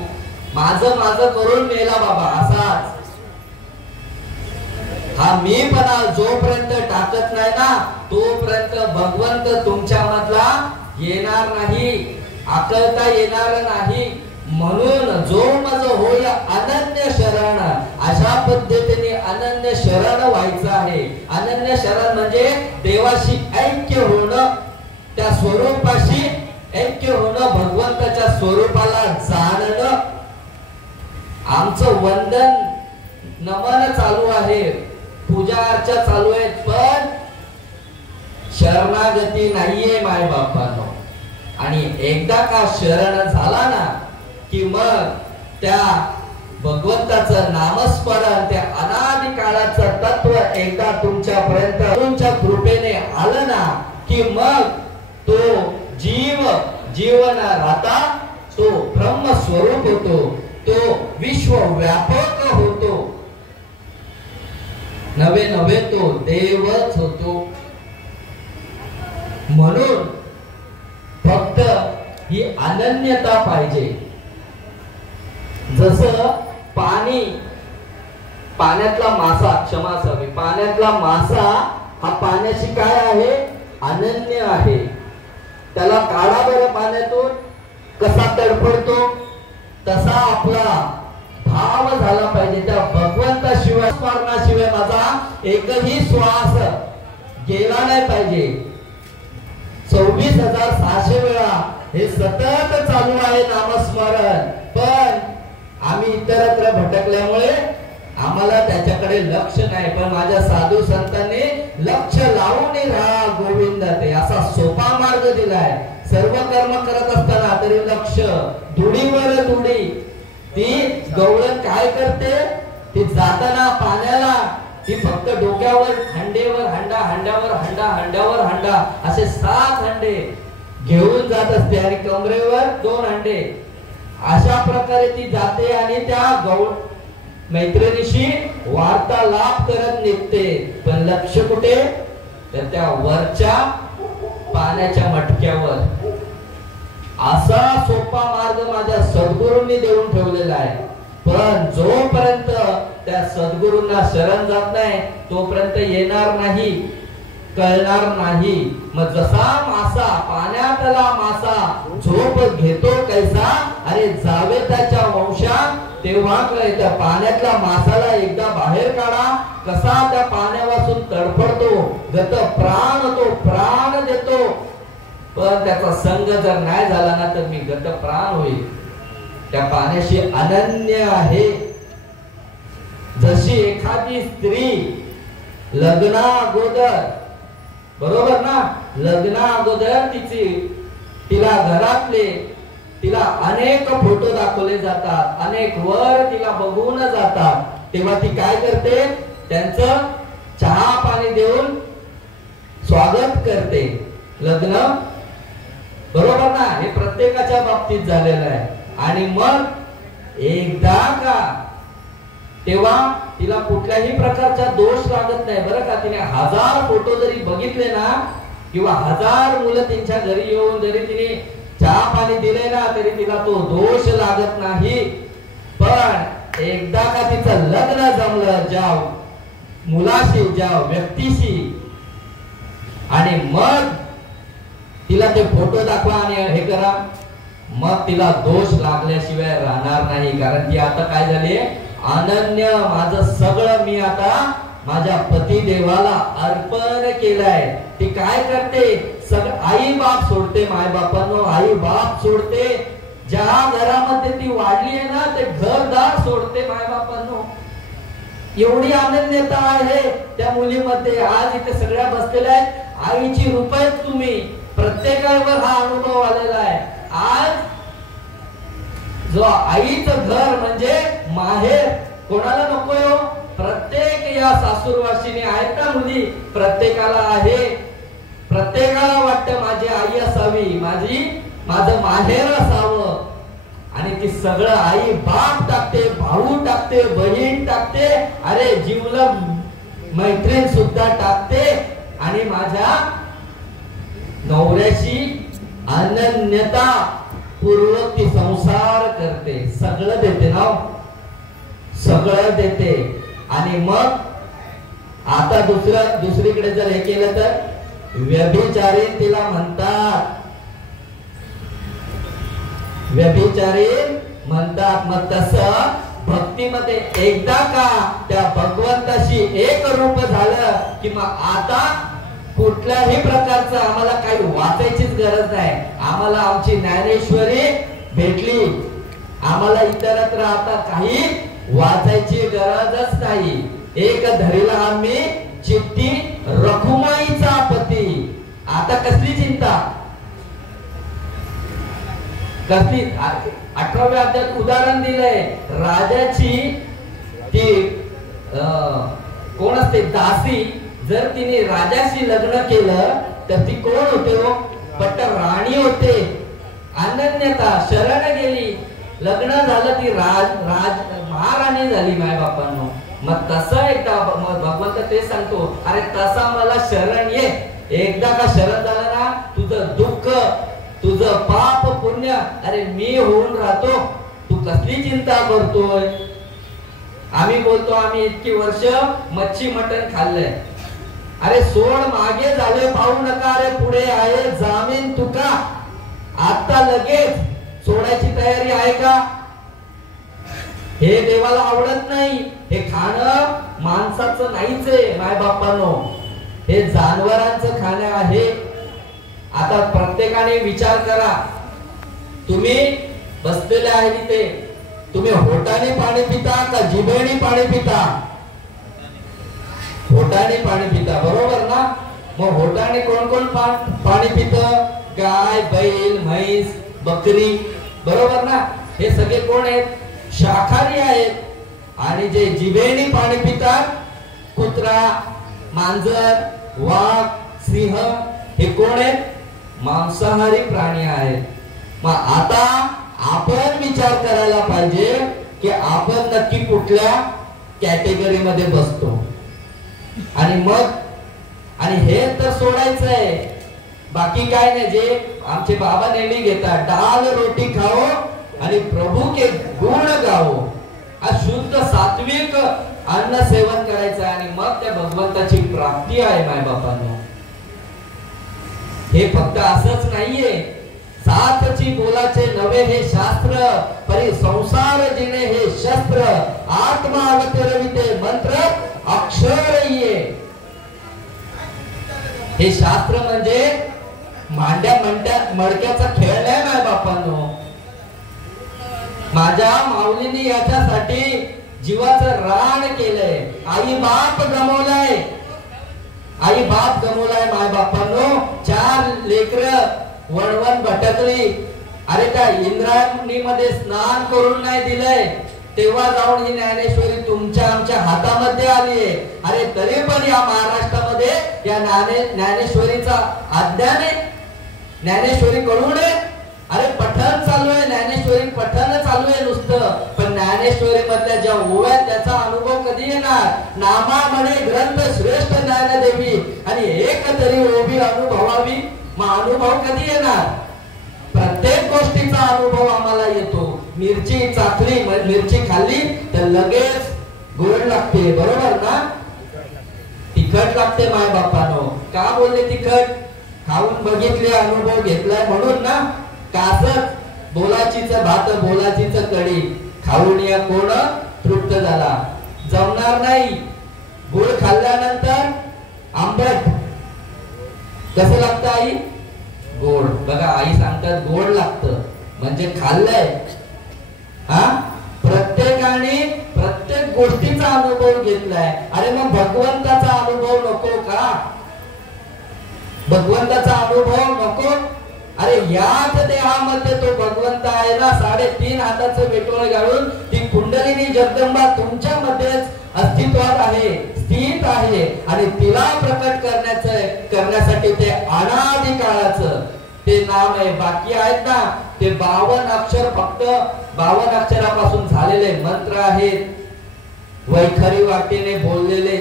माझं करून मेला बाबा. असाच हा मीपणा जोपर्यंत टाकत नाही ना, तोपर्यंत भगवंत तुमच्या मधला येणार नाही, आकळता येणार नाही. म्हणून जो मज होय अनन्य शरण, अशा पद्धतीने अनन्य शरण व्हायचं आहे. अनन्य शरण म्हणजे देवाशी ऐक्य होणं, त्या स्वरूपाशी ऐक्य होणं, भगवंताच्या स्वरूपाला जाणणं. आमचं वंदन नमन चालू आहे, पूजा अर्चा चालू आहे, पण शरणागती नाहीये माय बापांनो. आणि एकदा का शरण झाला ना की मग त्या भगवंताचं नामस्मरण, त्या अनादि काळाचं तत्व एकदा तुमच्या पर्यंत तुमच्या कृपेने आलं ना की मग तो जीवन राहता तो ब्रह्मस्वरूप होतो, तो विश्वव्यापक होतो, नवे नवे तो देवच होतो. म्हणून फक्त ही अनन्यता पाहिजे. जसं पाण्यातला मासा, क्षमा असावी, पाण्यातला मासा हा पाण्याशी काय आहे, अनन्य आहे. त्याला काढा बरं पाण्यातून, कसा तडफडतो, तसा आपला भाव झाला पाहिजे. त्या भगवंताशिवाय, स्मरणाशिवाय माझा एकही श्वास गेला नाही पाहिजे. 26,600 वेळा हे सतत चालू आहे नामस्मरण, पण आम्ही इतरत्र भटकल्यामुळे आम्हाला त्याच्याकडे लक्ष नाही. पण माझ्या साधू संतांनी लक्ष लावून राहा गोविंद ते असा सोपा मार्ग दिलाय. सर्व कर्म करत असताना तरी लक्ष, धुडीवर धुडी. ती गवळण काय करते, ती जाताना पाण्याला ती फक्त डोक्यावर हंडेवर हंडा, हंड्यावर हंडा, हंड्यावर हंडा असे 7 हंडे घेऊन जात असते आणि कमरेवर 2 हंडे. अशा प्रकारे ती जाते आणि त्या गवळ मैत्रिणीशी वार्तालाप करत निघते. पण लक्ष कुठे, तर त्या वरच्या पाण्याच्या मटक्यावर. असा सोपा मार्ग माझ्या सद्गुरूंनी देऊन ठेवलेला आहे. पण जोपर्यंत त्या सद्गुरूंना शरण जात नाही तोपर्यंत येणार नाही, कळणार नाही. मग जसा मासा, पाण्यातला मासा झोप घेतो कैसा, अरे जावे त्याच्या वंशा तेव्हा कळतं. पाण्यातल्या मासाला एकदा बाहेर काढा, कसा त्या पाण्यापासून तडफडतो, गत प्राण तो प्राण देतो. पण त्याचा संग जर नाही झाला ना तर मी गत प्राण होईल. त्या पाण्याशी अनन्य आहे. जशी एखादी स्त्री लग्ना अगोदर, बरोबर ना, लग्ना अगोदर तिला घरातले तिला अनेक फोटो दाखवले जातात, अनेक वर तिला बघून जातात, तेव्हा ती काय करते, त्यांचं चहा पाणी देऊन स्वागत करते. लग्न, बरोबर ना, हे प्रत्येकाच्या बाबतीत झालेलं आहे. आणि मग एकदा का तेव्हा तिला कुठल्याही प्रकारचा दोष लागत नाही बरं का. तिने 1000 फोटो जरी बघितले ना, किंवा 1000 मुलं तिच्या घरी येऊन जरी तिने चहा पाणी दिले ना, तरी तिला तो दोष लागत नाही. पण एकदा का तिचं लग्न जमलं ज्या मुलाशी, ज्या व्यक्तीशी, आणि मग तिला ते फोटो दाखवा आणि हे करा, मग तिला दोष लागल्याशिवाय राहणार नाही. कारण ती आता काय झाली, अनन्य. माझं सगळं मी आता माझ्या पती देवाला अर्पण केलंय. ती काय करते, सगळं आई बाप सोडते, माय बापांनो आई बाप सोडते. ज्या घरामध्ये ती वाढली आहे ना ते घरदार सोडते माय बापांनो. एवढी अनन्यता आहे त्या मुलीमध्ये. आज इथे सगळ्या बसलेल्या आहेत, आईची रूपच तुम्ही, प्रत्येकावर हा अनुभव आलेला आहे. आज जो आईचं घर म्हणजे माहेर कोणाला नकोय हो, प्रत्येक या सासूरवाशीने आहेत ना मुली, प्रत्येकाला आहे. प्रत्येकाला वाटतं माझी आई असावी, माझं माहेर असावं. आणि ती सगळं आई बाप टाकते, भाऊ टाकते, बहीण टाकते, अरे जीवला मैत्रीण सुद्धा टाकते. आणि माझ्या नवऱ्याशी अनन्यता पूर्वक ती संसार करते. सगळं देते ना, सगळं देते. आणि मग आता दुसरीकडे जर हे केलं तर व्यभिचारीण तिला म्हणतात, व्यभिचारीण म्हणतात. मग तसं भक्तीमध्ये एकदा का त्या भगवंताशी एक रूप झालं की मग आता कुठल्याही प्रकारचं आम्हाला काही वाचायचीच गरज नाही. आम्हाला आमची ज्ञानेश्वरी भेटली, आम्हाला इतरत्र आता काही वाचायची गरजच नाही. एक धरीला आम्ही चिठ्ठी रखुमाईचा पती. आता कसली चिंता, कसली. 18व्या अध्यायात उदाहरण दिलंय. राजाची ती कोण असते, दासी. जर तिने राजाशी लग्न केलं तर ती कोण होते हो, पट्ट राणी होते. अनन्यता शरण गेली, लग्न झालं ती महाराणी झाली माय बापांनो. मग तसं एकदा भगवंत ते सांगतो, अरे तसा मला शरण ये. एकदा का शरण झालं ना, तुझं दुःख तुझं पाप पुण्य अरे मी होऊन राहतो, तू कसली चिंता करतोय. आम्ही बोलतो आम्ही इतकी वर्ष मच्छी मटण खाल्लंय. अरे सोड मागे झाले पाहू नका, अरे पुढे आहे जामीन तुका. आता लगेच सोडायची तयारी आहे का? हे देवाला आवडत नाही. हे खाणं माणसाचं नाहीच आहे माय बापांनो, हे जनावरांचं खाणं आहे. आता प्रत्येकाने विचार करा, तुम्ही बसलेले आहे तिथे, तुम्ही होटाने पाणी पिता का जिभेने पाणी पिता? होटाने पाणी पिता, बरोबर ना? मग होटाने कोण कोण पाणी पित? गाय, बैल, म्हैस, बकरी, बरोबर ना? हे सगळे कोण आहेत? शाकाहारी आहेत. आणि जे जिभेने पाणी पितात, कुत्रा, मांजर, वाघ, सिंह, हे कोण आहेत? मांसाहारी प्राणी आहेत. मग आता आपण विचार करायला पाहिजे की आपण नक्की कुठल्या कॅटेगरी मध्ये बसतो. आणि मग आणि हे तर सोडायचंय, बाकी काय नाही. जे आमचे बाबा नेहमी घेतात, डाल रोटी खाओ आणि प्रभू के गुण गाओ. शुद्ध सात्विक अन्न सेवन करायचं आणि मग त्या भगवंताची प्राप्ती आहे माय बापांनो. हे फक्त असंच नाहीये. साथची बोलाचे नवे हे शास्त्र, परी संसार जिने हे शस्त्र. आत्मा अवतरविते मंत्र अक्षर ये. हे शास्त्र म्हणजे मडक्याचा खेळ नाही माय बापांनो. माझ्या माऊलीने याच्यासाठी जीवाचं रान केलंय. आई बाप गमवलाय, आई बाप गमवलाय माय बापांनो. 4 लेकरं वणवण भटकली. अरे त्या इंद्रायणी मध्ये स्नान करून नाही दिलंय, तेव्हा जाऊन ही ज्ञानेश्वरी तुमच्या आमच्या हातामध्ये आली आहे. अरे तरी पण या महाराष्ट्रामध्ये या ज्ञानेश्वरीचा अज्ञान आहे. ज्ञानेश्वरी कळून आहे. अरे पठण चालू आहे, ज्ञानेश्वरी पठण चालू आहे नुसतं, पण ज्ञानेश्वरी मधल्या ज्या ओव्या त्याचा अनुभव कधी येणार? नामा म्हणे ग्रंथ श्रेष्ठ ज्ञानदेवी, आणि एक तरी ओवी अनुभवावी. मग अनुभव कधी येणार? प्रत्येक गोष्टीचा अनुभव आम्हाला येतो. मिरची चाखली, मिरची खाल्ली तर लगेच गोड लागते, बरोबर ना? तिखट लागते माय बापानो. का बोलले तिखट? खाऊन बघितले, अनुभव घेतलाय म्हणून ना. कासच बोलाचीच भात, बोलाचीच कढी खाऊन या कोण तृप्त झाला? जमणार नाही. गोड खाल्ल्यानंतर आंबट कसं लागतं आई? गोड. बघा आई सांगतात गोड लागतं म्हणजे खाल्लंय. प्रत्येकाने प्रत्येक गोष्टीचा अनुभव घेतलाय. अरे मग भगवंताचा अनुभव नको का? भगवंताचा अनुभव नको? अरे याच देहामध्ये तो भगवंत आहे ना. 3.5 हाताचं वेटोळ घालून ती कुंडलिनी जगदंबा तुमच्या मध्येच अस्तित्वात आहे, स्थित आहे. आणि तिला प्रकट करण्यासाठी ते अनादि काळाचं ते नाम आहे. बाकी आहेत ना ते 52 अक्षर, फक्त 52 अक्षरापासून झालेले मंत्र आहेत, वैखरी वाटेने बोललेले.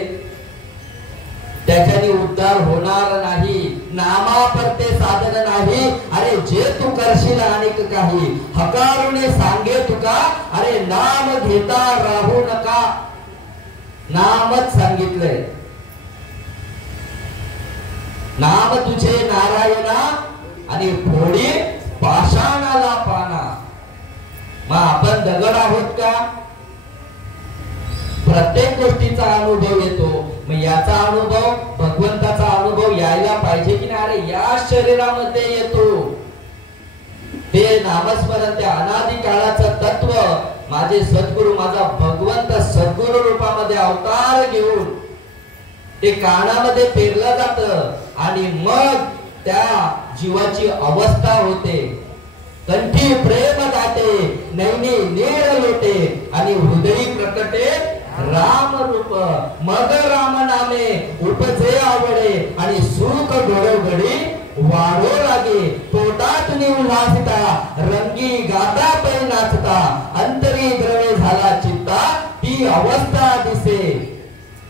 त्याच्याने उद्धार होणार नाही. नामापरते साधन नाही. अरे जे तू करशील अनेक काही, हकारुने सांगे तुका. अरे नाम घेता राहू नका. नामच सांगितलंय. नाम तुझे नारायणा आणि फोडी पाषाणाला पाना. मग आपण दगड आहोत का? प्रत्येक गोष्टीचा अनुभव येतो. मग याचा अनुभव, भगवंताचा अनुभव यायला पाहिजे की नाही? अरे या शरीरामध्ये येतो. हे नामस्मरण, त्या अनादि काळाचं तत्व माझे सद्गुरु, माझा भगवंत सद्गुरु रूपामध्ये अवतार घेऊन ते कानामध्ये पेरलं जातं. आणि मग त्या जीवाची अवस्था होते. कंठी प्रेम दाटे, नैनी नीळ लोटे, आणि हृदयी प्रकटे राम रूप. मग राम नामे उपजे आवडे, आणि सुख घडोघडी वाढो लागे. पोटात उल्हासिता नाचता अंतरी द्रवे झाला चित्ता ती अवस्था दिसे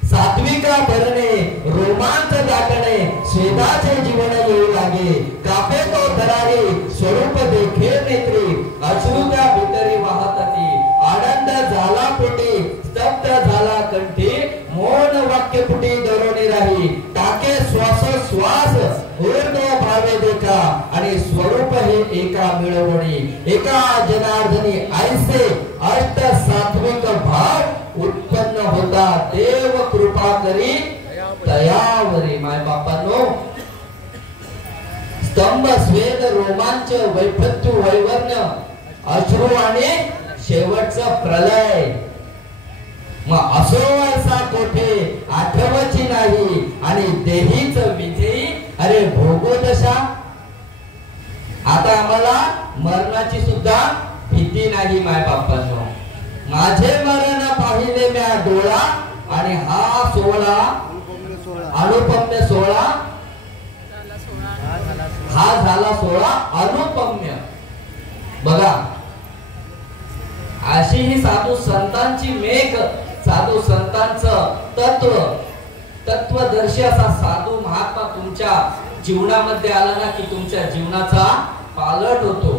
सात्विका भरणे रोमांच दाटणे स्वेदाचे जीवन येऊ लागे कापे तो धरारी स्वरूप देखे नेत्री अश्रू त्या भितरी वाहतती आनंद झाला पोटी स्तब्ध झाला कंठी मौन वाक्य पुटी दरोणी राही टाके श्वास श्वास ऊर्ध्व भावे देखा आणि स्वरूप हे एका मिळवणी एका जनार्दनी ऐसे अष्ट सात्विक भाव उत्पन्न होता देव कृपा करी तयावरी माय बापांनो स्तंभ स्वेद रोमांच वैभत्य वैवर्ण्य अश्रू आणि शेवटचा प्रलय मग असो असा कोठे आठवची नाही आणि देहीच विधेयी अरे भोगो दशा आता आम्हाला मरणाची सुद्धा भीती नाही माय बापांनो माझे मरण पाहिले म्या डोळा आणि हा सोहळा अनुपम्य सोहळा हा झाला सोहळा अनुपम्य बघा अशी ही साधू संतांची मेघ साधू संतांचं तत्वदर्शी असा साधू महात्मा तुमच्या जीवनामध्ये आला ना की तुमच्या जीवनाचा पालट होतो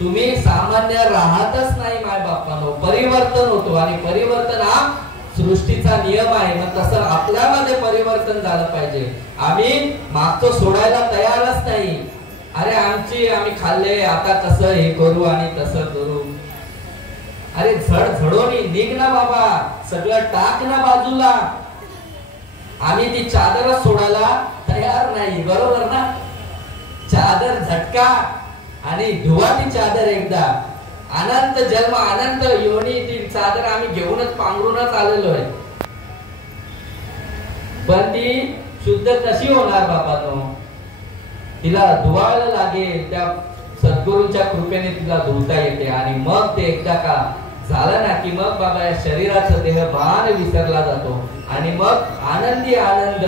तुम्ही सामान्य राहतच नाही माय बापांनो परिवर्तन होतो आणि परिवर्तन हा सृष्टीचा नियम आहे मग तसं आपल्यामध्ये परिवर्तन झालं पाहिजे आम्ही मागचं सोडायला तयारच नाही अरे आम्ही खाल्ले आता कसं हे करू आणि तसं करू अरे झडझडोनी निघ ना बाबा सगळं टाक ना बाजूला आम्ही ती चादरच सोडायला तयार नाही बरोबर ना चादर झटका आणि धुवा ती चादर एकदा अनंत जन्म अनंत योनी ती चादर आम्ही घेऊनच पांघरूनच आलेलो आहे पण ती शुद्ध कशी होणार बाबांनो तिला धुवायला लागेल त्या सद्गुरूंच्या कृपेने तिला धुता येते आणि मग ते एकदा का झालं ना की मग बाबा या शरीराचा देह भान विसरला जातो आणि मग आनंदी आनंद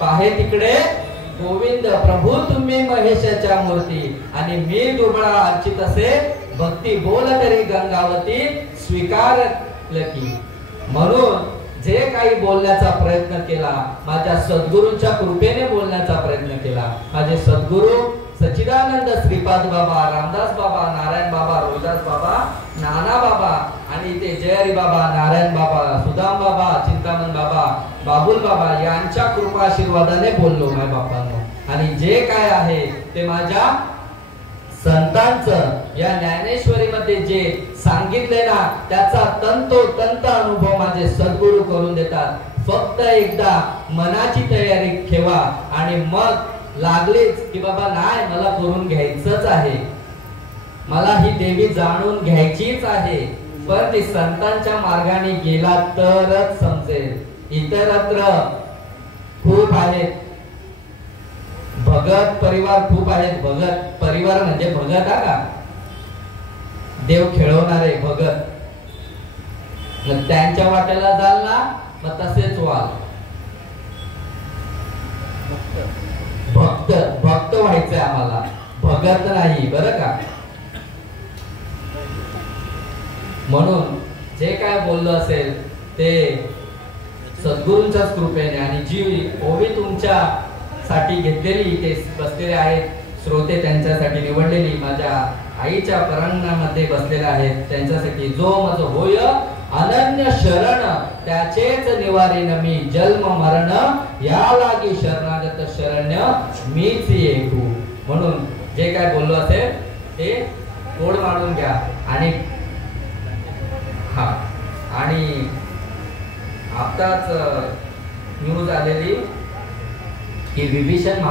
पाहे तिकडे गोविंद प्रभू तुम्ही महेशाच्या मूर्ती आणि मी दुबळा अर्चित असे भक्ती बोल तरी गंगावती स्वीकार लकी म्हणून जे काही बोलण्याचा प्रयत्न केला माझ्या सद्गुरूंच्या कृपेने बोलण्याचा प्रयत्न केला माझे सद्गुरू सच्चिदानंद श्रीपाद बाबा रामदास बाबा नारायण बाबा रोहिदास बाबा नाना बाबा आणि ते जयहरी बाबा नारायण बाबा सुदाम बाबा चिंतामण बाबा बाबुल बाबा यांच्या कृपा आशीर्वादाने बोललो माय बापांनो आणि जे काय आहे ते माझ्या संतांचं या ज्ञानेश्वरी मध्ये जे सांगितले ना त्याचा तंतोतंत अनुभव माझे सद्गुरू करून देतात फक्त एकदा मनाची तयारी ठेवा आणि मग लागलेच की बाबा नाही मला करून घ्यायचंच आहे मला ही देवी जाणून घ्यायचीच आहे पण ती संतांच्या मार्गाने गेला तरच समजेल इतरत्र खूप आहेत भगत परिवार खूप आहेत भगत परिवार म्हणजे भगत का देव खेळवणारे भगत मग त्यांच्या वाट्याला जाल ना मग तसेच व्हाल भक्त व्हायचंय आम्हाला भगत नाही बरं का म्हणून जे काय बोललो असेल ते सद्गुरूंच्याच कृपेने आणि जी ओवी तुमच्या साठी घेतलेली इथे बसलेले आहेत श्रोते त्यांच्यासाठी निवडलेली माझ्या आईच्या परांगणामध्ये बसलेले आहेत त्यांच्यासाठी जो माझ होय अनन्य शरण त्याचेच निवारीन मी जन्म मरण या लागी शरणागत शरण्य मीच येऊ म्हणून जे काय बोललो असेल ते कोड मारून घ्या आणि हा आणि आताच न्यूज आलेली की विभीषण